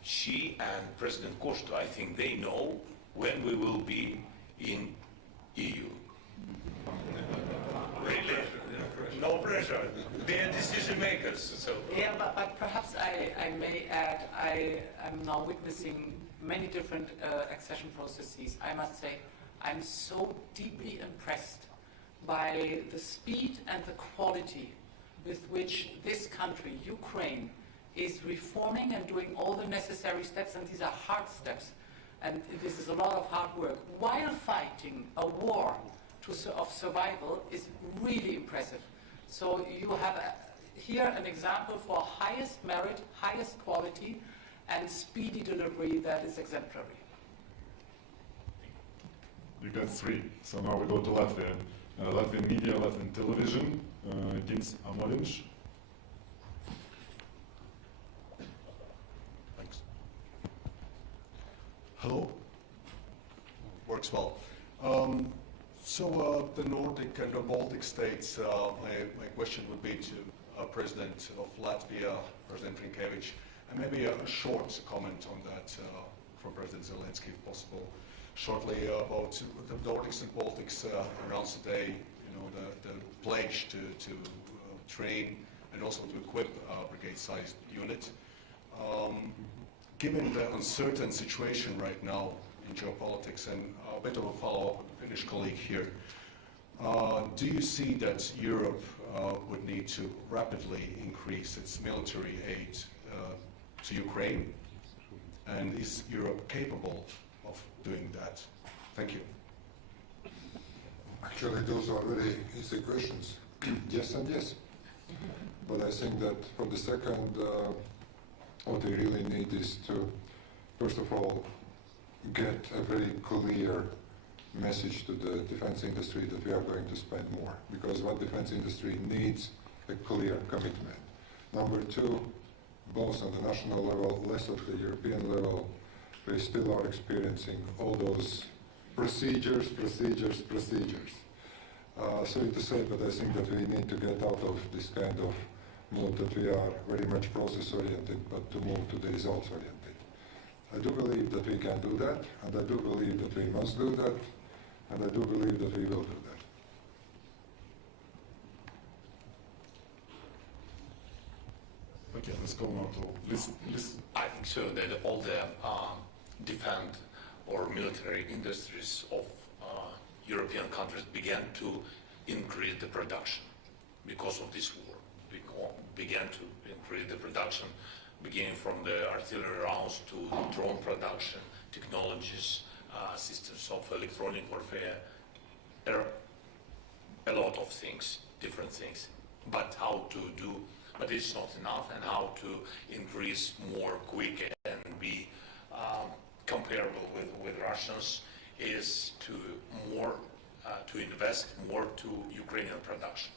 she and President Costa, I think they know when we will be in EU. Really? No pressure. They're decision makers. So. Yeah, but perhaps I may add, I am now witnessing many different accession processes. I must say, I'm so deeply impressed by the speed and the quality with which this country, Ukraine, is reforming and doing all the necessary steps, and these are hard steps, and this is a lot of hard work, while fighting a war of survival is really impressive. So you have here an example for highest merit, highest quality, and speedy delivery that is exemplary. You got 3. So now we go to Latvia. Latvian media, Latvian television, Gins Amoliņš. Thanks. Hello. Works well. So the Nordic and the Baltic states, my question would be to President of Latvia, President Rinkević, and maybe a short comment on that from President Zelenskyy, if possible. Shortly about the Nordics and Baltics announced today, the pledge to train and also to equip a brigade-sized unit. Given the uncertain situation right now in geopolitics, and a bit of a follow-up on the Finnish colleague here, do you see that Europe would need to rapidly increase its military aid to Ukraine? And is Europe capable of doing that? Thank you. Actually, those are very easy questions. Yes and yes. But I think that for the second, what we really need is to, first of all, get a very clear message to the defense industry that we are going to spend more. Because what defense industry needs, a clear commitment. Number 2, both on the national level, less at the European level, we still are experiencing all those procedures. Sorry to say, but I think that we need to get out of this kind of mode that we are very much process-oriented, but to move to the results-oriented. I do believe that we can do that, and I do believe that we must do that, and I do believe that we will do that. Okay, let's go now to listen. I think so that all the defense or military industries of European countries began to increase the production because of this war. Began to increase the production, beginning from the artillery rounds to drone production, technologies, systems of electronic warfare. There are a lot of things, different things, but how to do, but it's not enough, and how to increase more quick and be comparable with Russians is to invest more to Ukrainian production.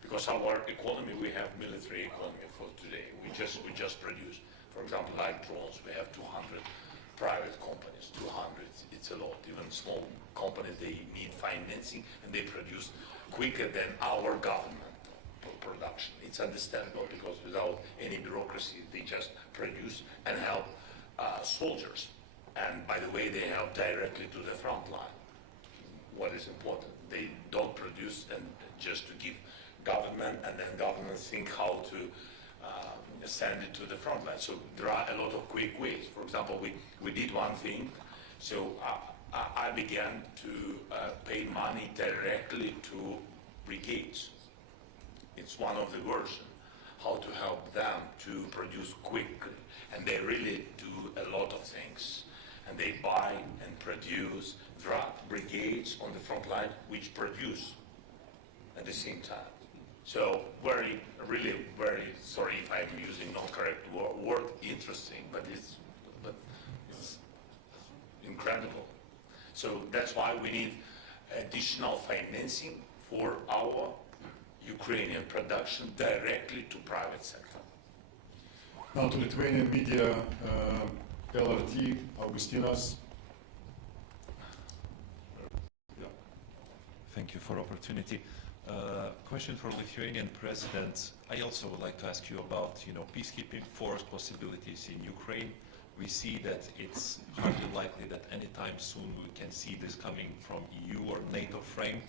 Because our economy, we have military economy for today. We just produce, for example, like drones, we have 200 private companies, 200, it's a lot. Even small companies, they need financing, and they produce quicker than our government production. It's understandable, because without any bureaucracy, they just produce and help soldiers. And by the way, they help directly to the front line. What is important, they don't produce and just to give government, and then government think how to send it to the front line. So there are a lot of quick ways. For example, we did one thing. So I began to pay money directly to brigades. It's one of the versions, how to help them to produce quickly. And they really do a lot of things. And they buy and produce. There are brigades on the front line which produce at the same time. So really very sorry if I'm using not correct word, interesting, but it's incredible. So that's why we need additional financing for our Ukrainian production directly to private sector. Now to Lithuanian media, LRT, Augustinas. Thank you for opportunity. Question for Lithuanian President. I also would like to ask you about, peacekeeping force possibilities in Ukraine. We see that it's hardly likely that anytime soon we can see this coming from EU or NATO frame.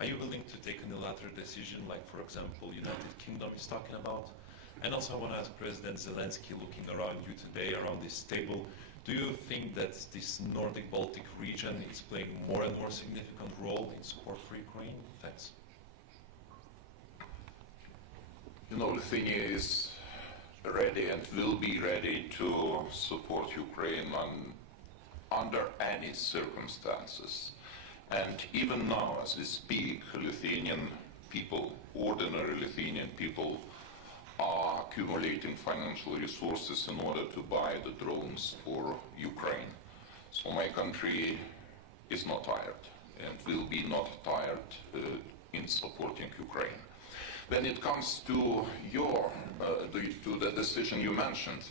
Are you willing to take a unilateral decision, like for example, United Kingdom is talking about? And also I want to ask President Zelenskyy, looking around you today, around this table, do you think that this Nordic-Baltic region is playing more and more significant role in support for Ukraine? Thanks. Lithuania is ready and will be ready to support Ukraine under any circumstances. And even now, as we speak, Lithuanian people, ordinary Lithuanian people, are accumulating financial resources in order to buy the drones for Ukraine. So my country is not tired and will be not tired in supporting Ukraine. When it comes to the decision you mentioned,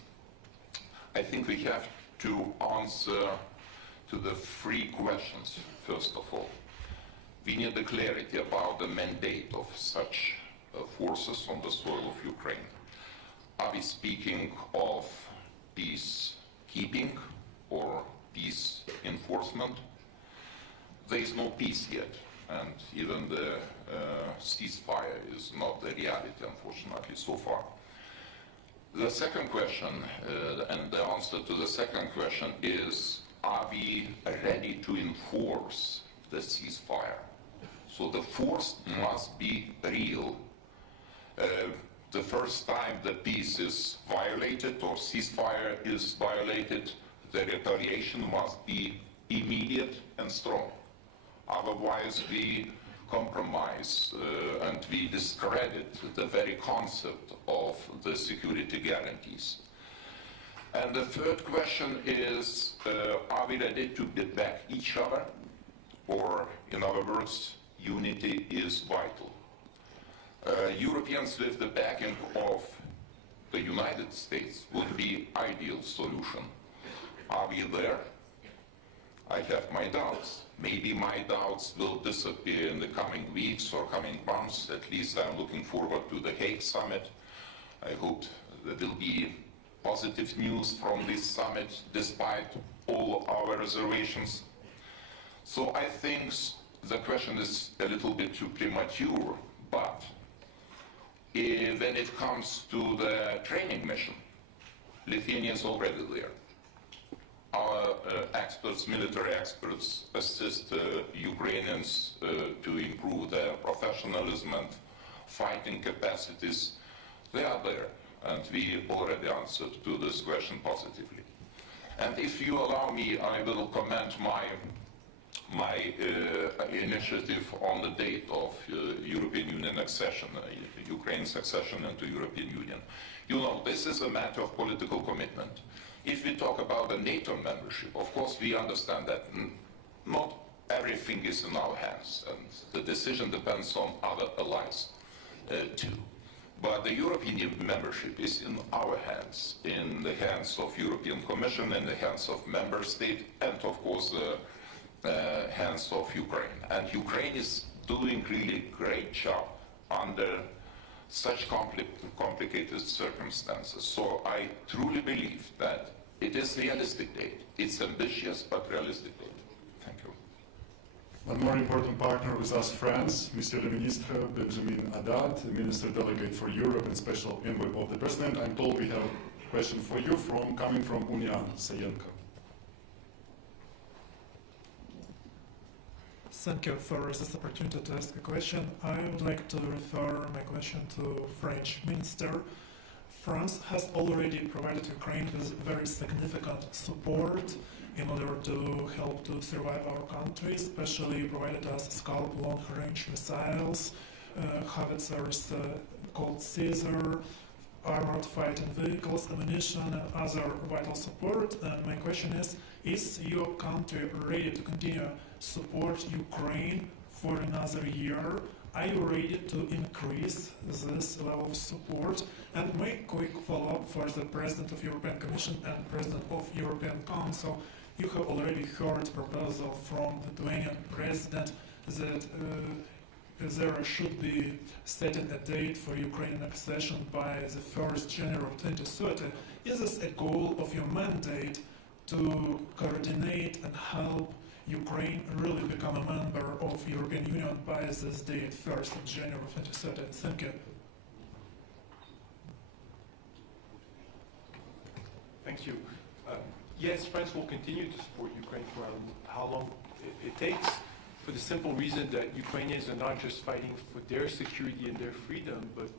I think we have to answer to the three questions. First of all, we need the clarity about the mandate of such forces on the soil of Ukraine. Are we speaking of peacekeeping or peace enforcement? There is no peace yet, and even the ceasefire is not the reality, unfortunately, so far. The second question, and the answer to the second question is, are we ready to enforce the ceasefire? So the force must be real. The first time the peace is violated or ceasefire is violated, the retaliation must be immediate and strong. Otherwise, we compromise and we discredit the very concept of the security guarantees. And the third question is, are we ready to back each other? Or, in other words, unity is vital. Europeans with the backing of the United States would be ideal solution. Are we there? I have my doubts. Maybe my doubts will disappear in the coming weeks or coming months. At least I'm looking forward to the Hague summit. I hope there will be positive news from this summit despite all our reservations. So I think the question is a little bit too premature, but when it comes to the training mission, Lithuania is already there. Our experts, military experts, assist Ukrainians to improve their professionalism and fighting capacities. They are there, and we already answered to this question positively. And if you allow me, I will comment my initiative on the date of European Union accession, Ukraine's accession into European Union. You know, this is a matter of political commitment. If we talk about the NATO membership, of course we understand that not everything is in our hands, and the decision depends on other allies too. But the European membership is in our hands, in the hands of European Commission, in the hands of member state, and of course the hands of Ukraine. And Ukraine is doing really great job under such complicated circumstances. So I truly believe that it is realistic date. It's ambitious but realistic date. Thank you. One more important partner with us, France, Monsieur le Ministre Benjamin Haddad, Minister Delegate for Europe and Special Envoy of the President. I'm told we have a question for you coming from Union, Sayenko. Thank you for this opportunity to ask a question. I would like to refer my question to French Minister. France has already provided Ukraine with very significant support in order to help to survive our country, especially provided us Scalp long-range missiles, howitzers called Caesar, armored fighting vehicles, ammunition, and other vital support. And my question is your country ready to continue support Ukraine for another year? Are you ready to increase this level of support? And my quick follow-up for the President of European Commission and President of European Council. You have already heard proposal from the Lithuanian President that there should be setting a date for Ukrainian accession by the 1st January 2030. Is this a goal of your mandate to coordinate and help Ukraine really become a member of European Union by this date, 1st of January 2030? Thank you. Thank you. Yes, France will continue to support Ukraine for how long it takes, for the simple reason that Ukrainians are not just fighting for their security and their freedom, but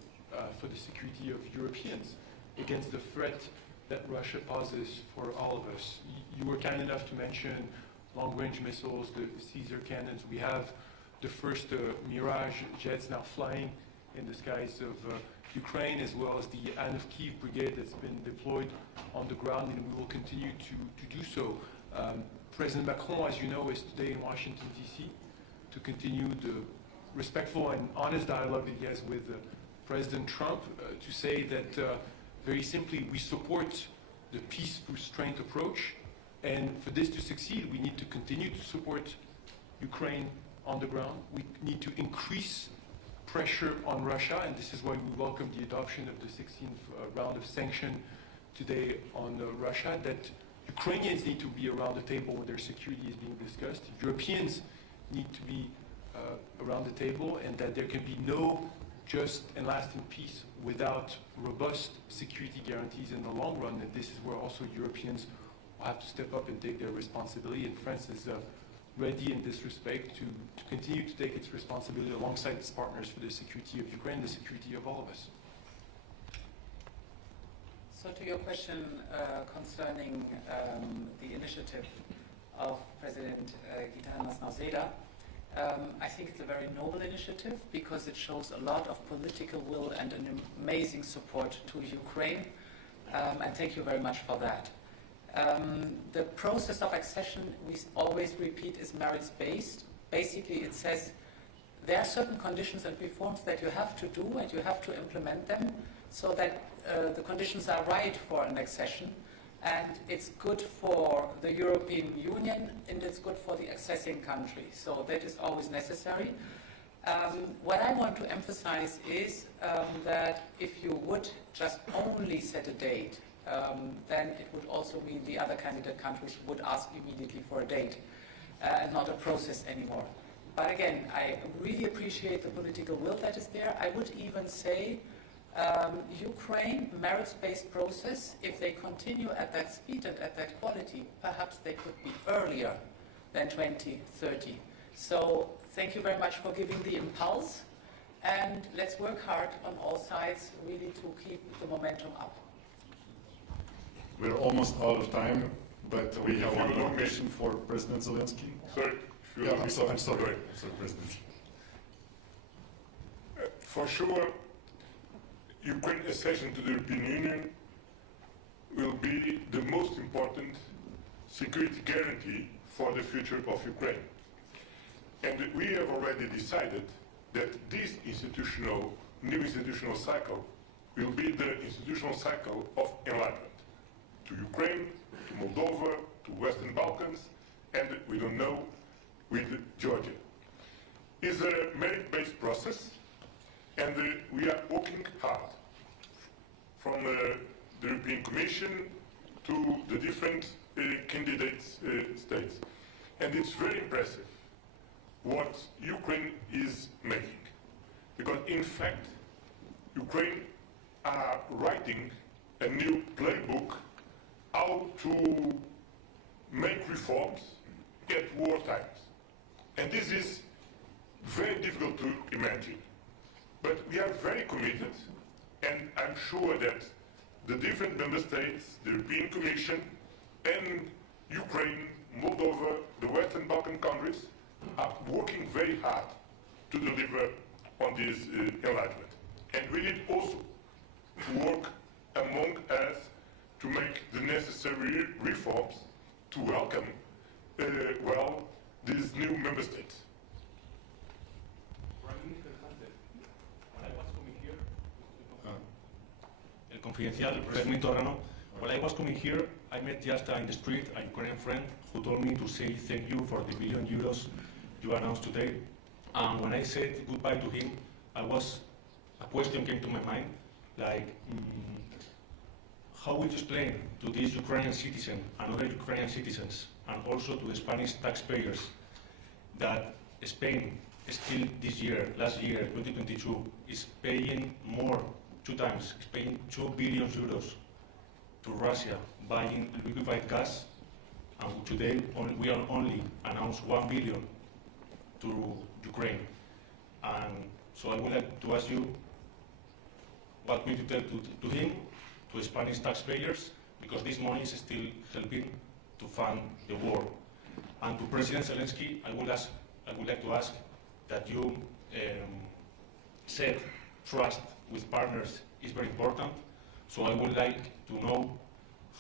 for the security of Europeans against the threat that Russia poses for all of us. You were kind enough to mention long-range missiles, the Caesar cannons. We have the first Mirage jets now flying in the skies of Ukraine, as well as the Anne of Kiev brigade that's been deployed on the ground, and we will continue to do so. President Macron, as you know, is today in Washington, D.C. to continue the respectful and honest dialogue that he has with President Trump, to say that, very simply, we support the peace through strength approach, and for this to succeed, we need to continue to support Ukraine on the ground. We need to increase pressure on Russia, and this is why we welcome the adoption of the 16th round of sanctions today on Russia, that Ukrainians need to be around the table when their security is being discussed. Europeans need to be around the table, and that there can be no just and lasting peace without robust security guarantees in the long run. And this is where also Europeans will have to step up and take their responsibility. And France is ready in this respect to continue to take its responsibility alongside its partners for the security of Ukraine, the security of all of us. So to your question concerning the initiative of President Gitanas Nausėda, I think it's a very noble initiative because it shows a lot of political will and an amazing support to Ukraine, and thank you very much for that. The process of accession, we always repeat, is merits-based. Basically, it says there are certain conditions and reforms that you have to do and you have to implement them so that the conditions are right for an accession, and it's good for the European Union and it's good for the accessing country. So that is always necessary. What I want to emphasize is that if you would just only set a date, then it would also mean the other candidate countries would ask immediately for a date and not a process anymore. But again, I really appreciate the political will that is there. I would even say Ukraine, merits-based process, if they continue at that speed and at that quality, perhaps they could be earlier than 2030. So thank you very much for giving the impulse, and let's work hard on all sides really to keep the momentum up. We're almost out of time, but we have one more question for President Zelenskyy. Sorry. Yeah, I'm sorry, President. For sure, Ukraine's accession to the European Union will be the most important security guarantee for the future of Ukraine. And we have already decided that this new institutional cycle will be the institutional cycle of enlargement to Ukraine, to Moldova, to Western Balkans, and we don't know, with Georgia. It's a merit-based process, and we are working hard from the European Commission to the different candidate states. And it's very impressive what Ukraine is making. Because in fact, Ukraine are writing a new playbook how to make reforms at war times. And this is very difficult to imagine. But we are very committed, and I'm sure that the different member states, the European Commission, and Ukraine, Moldova, the Western Balkan countries are working very hard to deliver on this enlargement. And we need also to work among us to make the necessary reforms to welcome, these new member states. El Confidencial, President Torrano. While I was coming here, I met just in the street a Ukrainian friend who told me to say thank you for the €1 billion you announced today And when I said goodbye to him, a question came to my mind, like, how would you explain to these Ukrainian citizens and other Ukrainian citizens, and also to the Spanish taxpayers, that Spain still this year, last year, 2022, is paying more, 2 times, is paying 2 billion euros to Russia, buying liquefied gas, and today we are only announced 1 billion to Ukraine. And so I would like to ask you, what will you tell to him, to Spanish taxpayers, because this money is still helping to fund the war. And to President Zelenskyy, I would like to ask that you said trust with partners is very important. So I would like to know,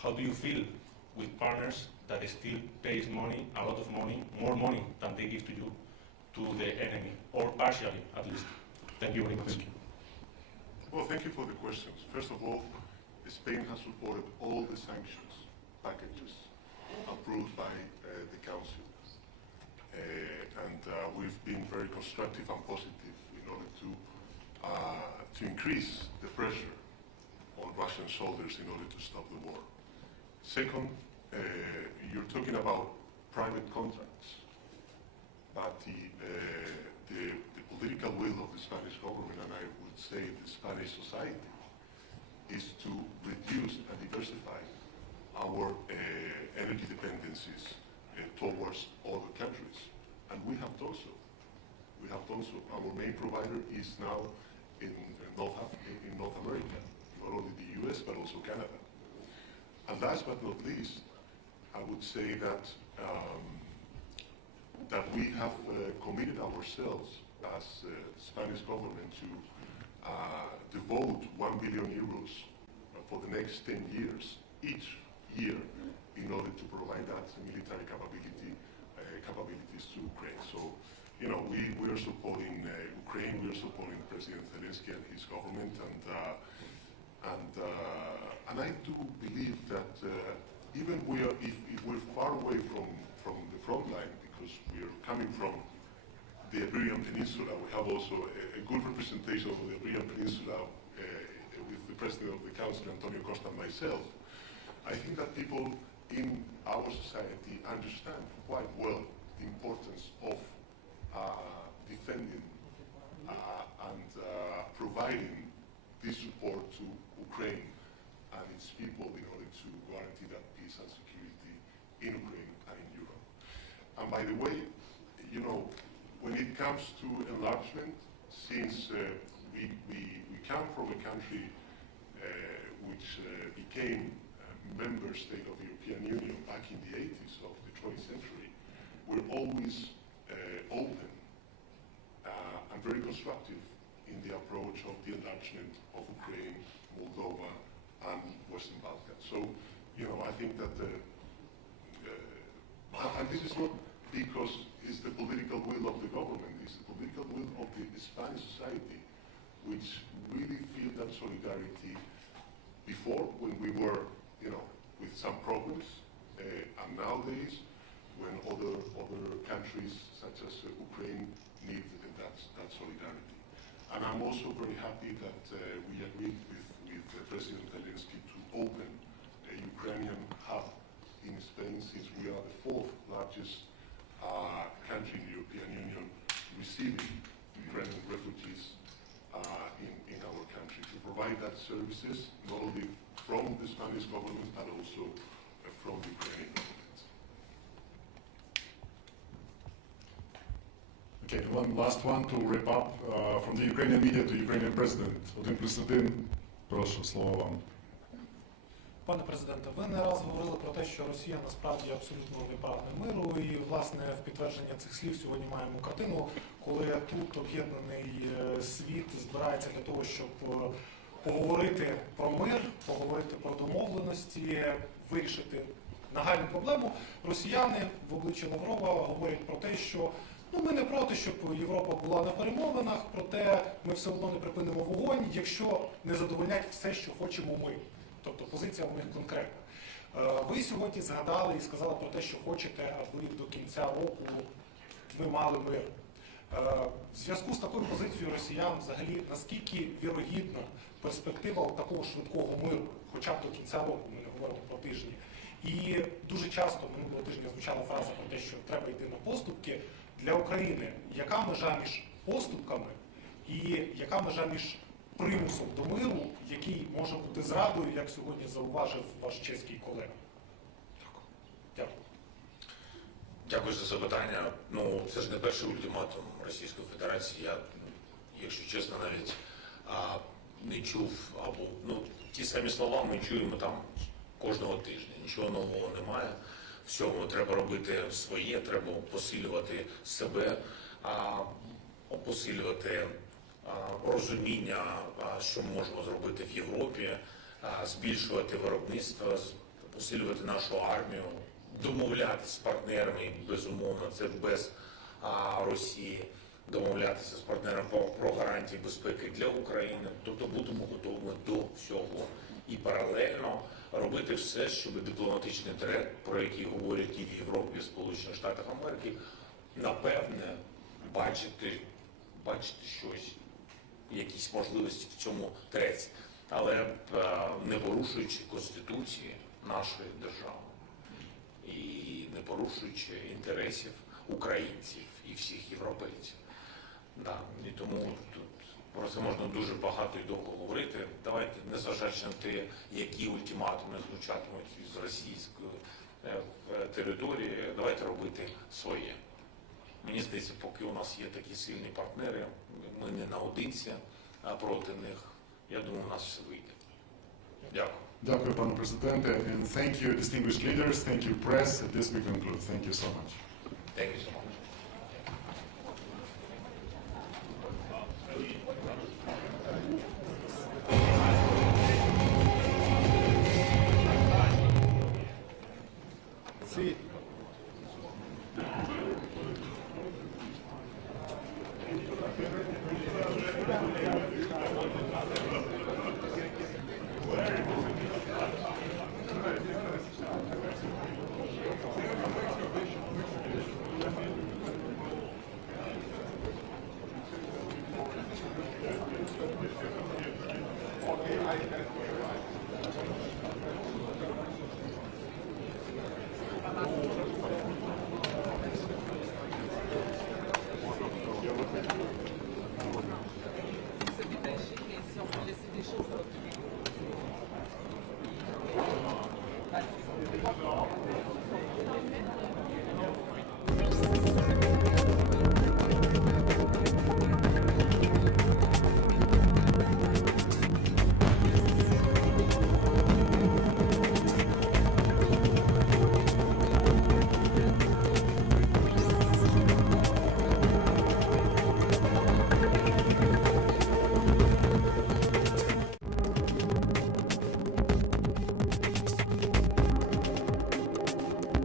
how do you feel with partners that still pays money, a lot of money, more money than they give to you, to the enemy, or partially at least? Thank you very much. Well, thank you for the questions. First of all, Spain has supported all the sanctions packages approved by the Council. And we've been very constructive and positive in order to increase the pressure on Russian shoulders in order to stop the war. Second, you're talking about private contracts, but the political will of the Spanish government, and I would say the Spanish society, is to reduce and diversify our energy dependencies towards other countries. And we have done so. We have done so. Our main provider is now in North America, not only the US, but also Canada. And last but not least, I would say that that we have committed ourselves as Spanish government to devote 1 billion euros for the next 10 years, each year, in order to provide that military capabilities to Ukraine. So, you know, we are supporting Ukraine, we are supporting President Zelenskyy and his government, and I do believe that even if we're far away from the front line, because we are coming from the Iberian Peninsula, we have also a good representation of the Iberian Peninsula with the President of the Council, Antonio Costa, and myself. I think that people in our society understand quite well the importance of defending and providing this support to Ukraine and its people in order to guarantee that peace and security in Ukraine and in Europe. And by the way, you know, when it comes to enlargement, since we come from a country which became a member state of the European Union back in the 80s of the 20th century, we're always open and very constructive in the approach of the enlargement of Ukraine, Moldova, and Western Balkans. So, you know, I think that and this is not because it's the political will of the government, it's the political will of the Spanish society, which really feel that solidarity before, when we were, you know, with some problems, and nowadays, when other countries such as Ukraine need that solidarity. And I'm also very happy that we agreed with President Zelenskyy to open a Ukrainian hub in Spain, since we are the 4th largest country in the European Union receiving Ukrainian refugees in our country, to provide that services not only from the Spanish government but also from the Ukrainian government. Okay, one last one to wrap up from the Ukrainian media to Ukrainian president. 1+1, прошу, слово вам. Пане президенте, ви не раз говорили про те, що Росія насправді абсолютно не прагне миру, і, власне, в підтвердження цих слів сьогодні маємо картину, коли тут об'єднаний світ збирається для того, щоб поговорити про мир, поговорити про домовленості, вирішити нагальну проблему. Росіяни в обличчя Лаврова говорять про те, що ми не проти, щоб Європа була на перемовинах, проте ми все одно не припинимо вогонь, якщо не задовольнять все, що хочемо ми. Тобто позиція у них конкретна. Ви сьогодні згадали і сказали про те, що хочете, аби до кінця року ми мали мир. В зв'язку з такою позицією росіян, взагалі, наскільки вірогідна перспектива такого швидкого миру, хоча б до кінця року, ми не говоримо про тижні. І дуже часто минулого тижня звучала фраза про те, що треба йти на поступки. Для України яка межа між поступками і яка межа між примусом до миру, який може бути зрадою, як сьогодні зауважив ваш чеський колега? Дякую. Дякую за запитання. Ну, це ж не перший ультиматум Російської Федерації. Я, якщо чесно, навіть не чув, або ті самі слова ми чуємо там кожного тижня. Нічого нового немає. Всьому треба робити своє, треба посилювати себе, посилювати розуміння, що ми можемо зробити в Європі, збільшувати виробництво, посилювати нашу армію, домовлятися з партнерами, безумовно, це без Росії, домовлятися з партнерами про гарантії безпеки для України. Тобто будемо готові до всього і паралельно робити все, щоб дипломатичний трек, про який говорять і в Європі, і в Сполучених Штатах Америки, напевне, бачити щось, якісь можливості в цьому треці, але не порушуючи Конституції нашої держави і не порушуючи інтересів українців і всіх європейців. Да. І тому тут про це можна дуже багато і довго говорити. Давайте, незважаючи на те, які ультиматуми звучатимуть з російської території, давайте робити своє. Мені здається, поки у нас є такі сильні партнери, ми не наодинці проти них. Я думаю, у нас все вийде. Дякую. Дякую, пане президенте. And thank you, distinguished leaders. Thank you, press. This we conclude. Thank you so much. Thank you so much. See.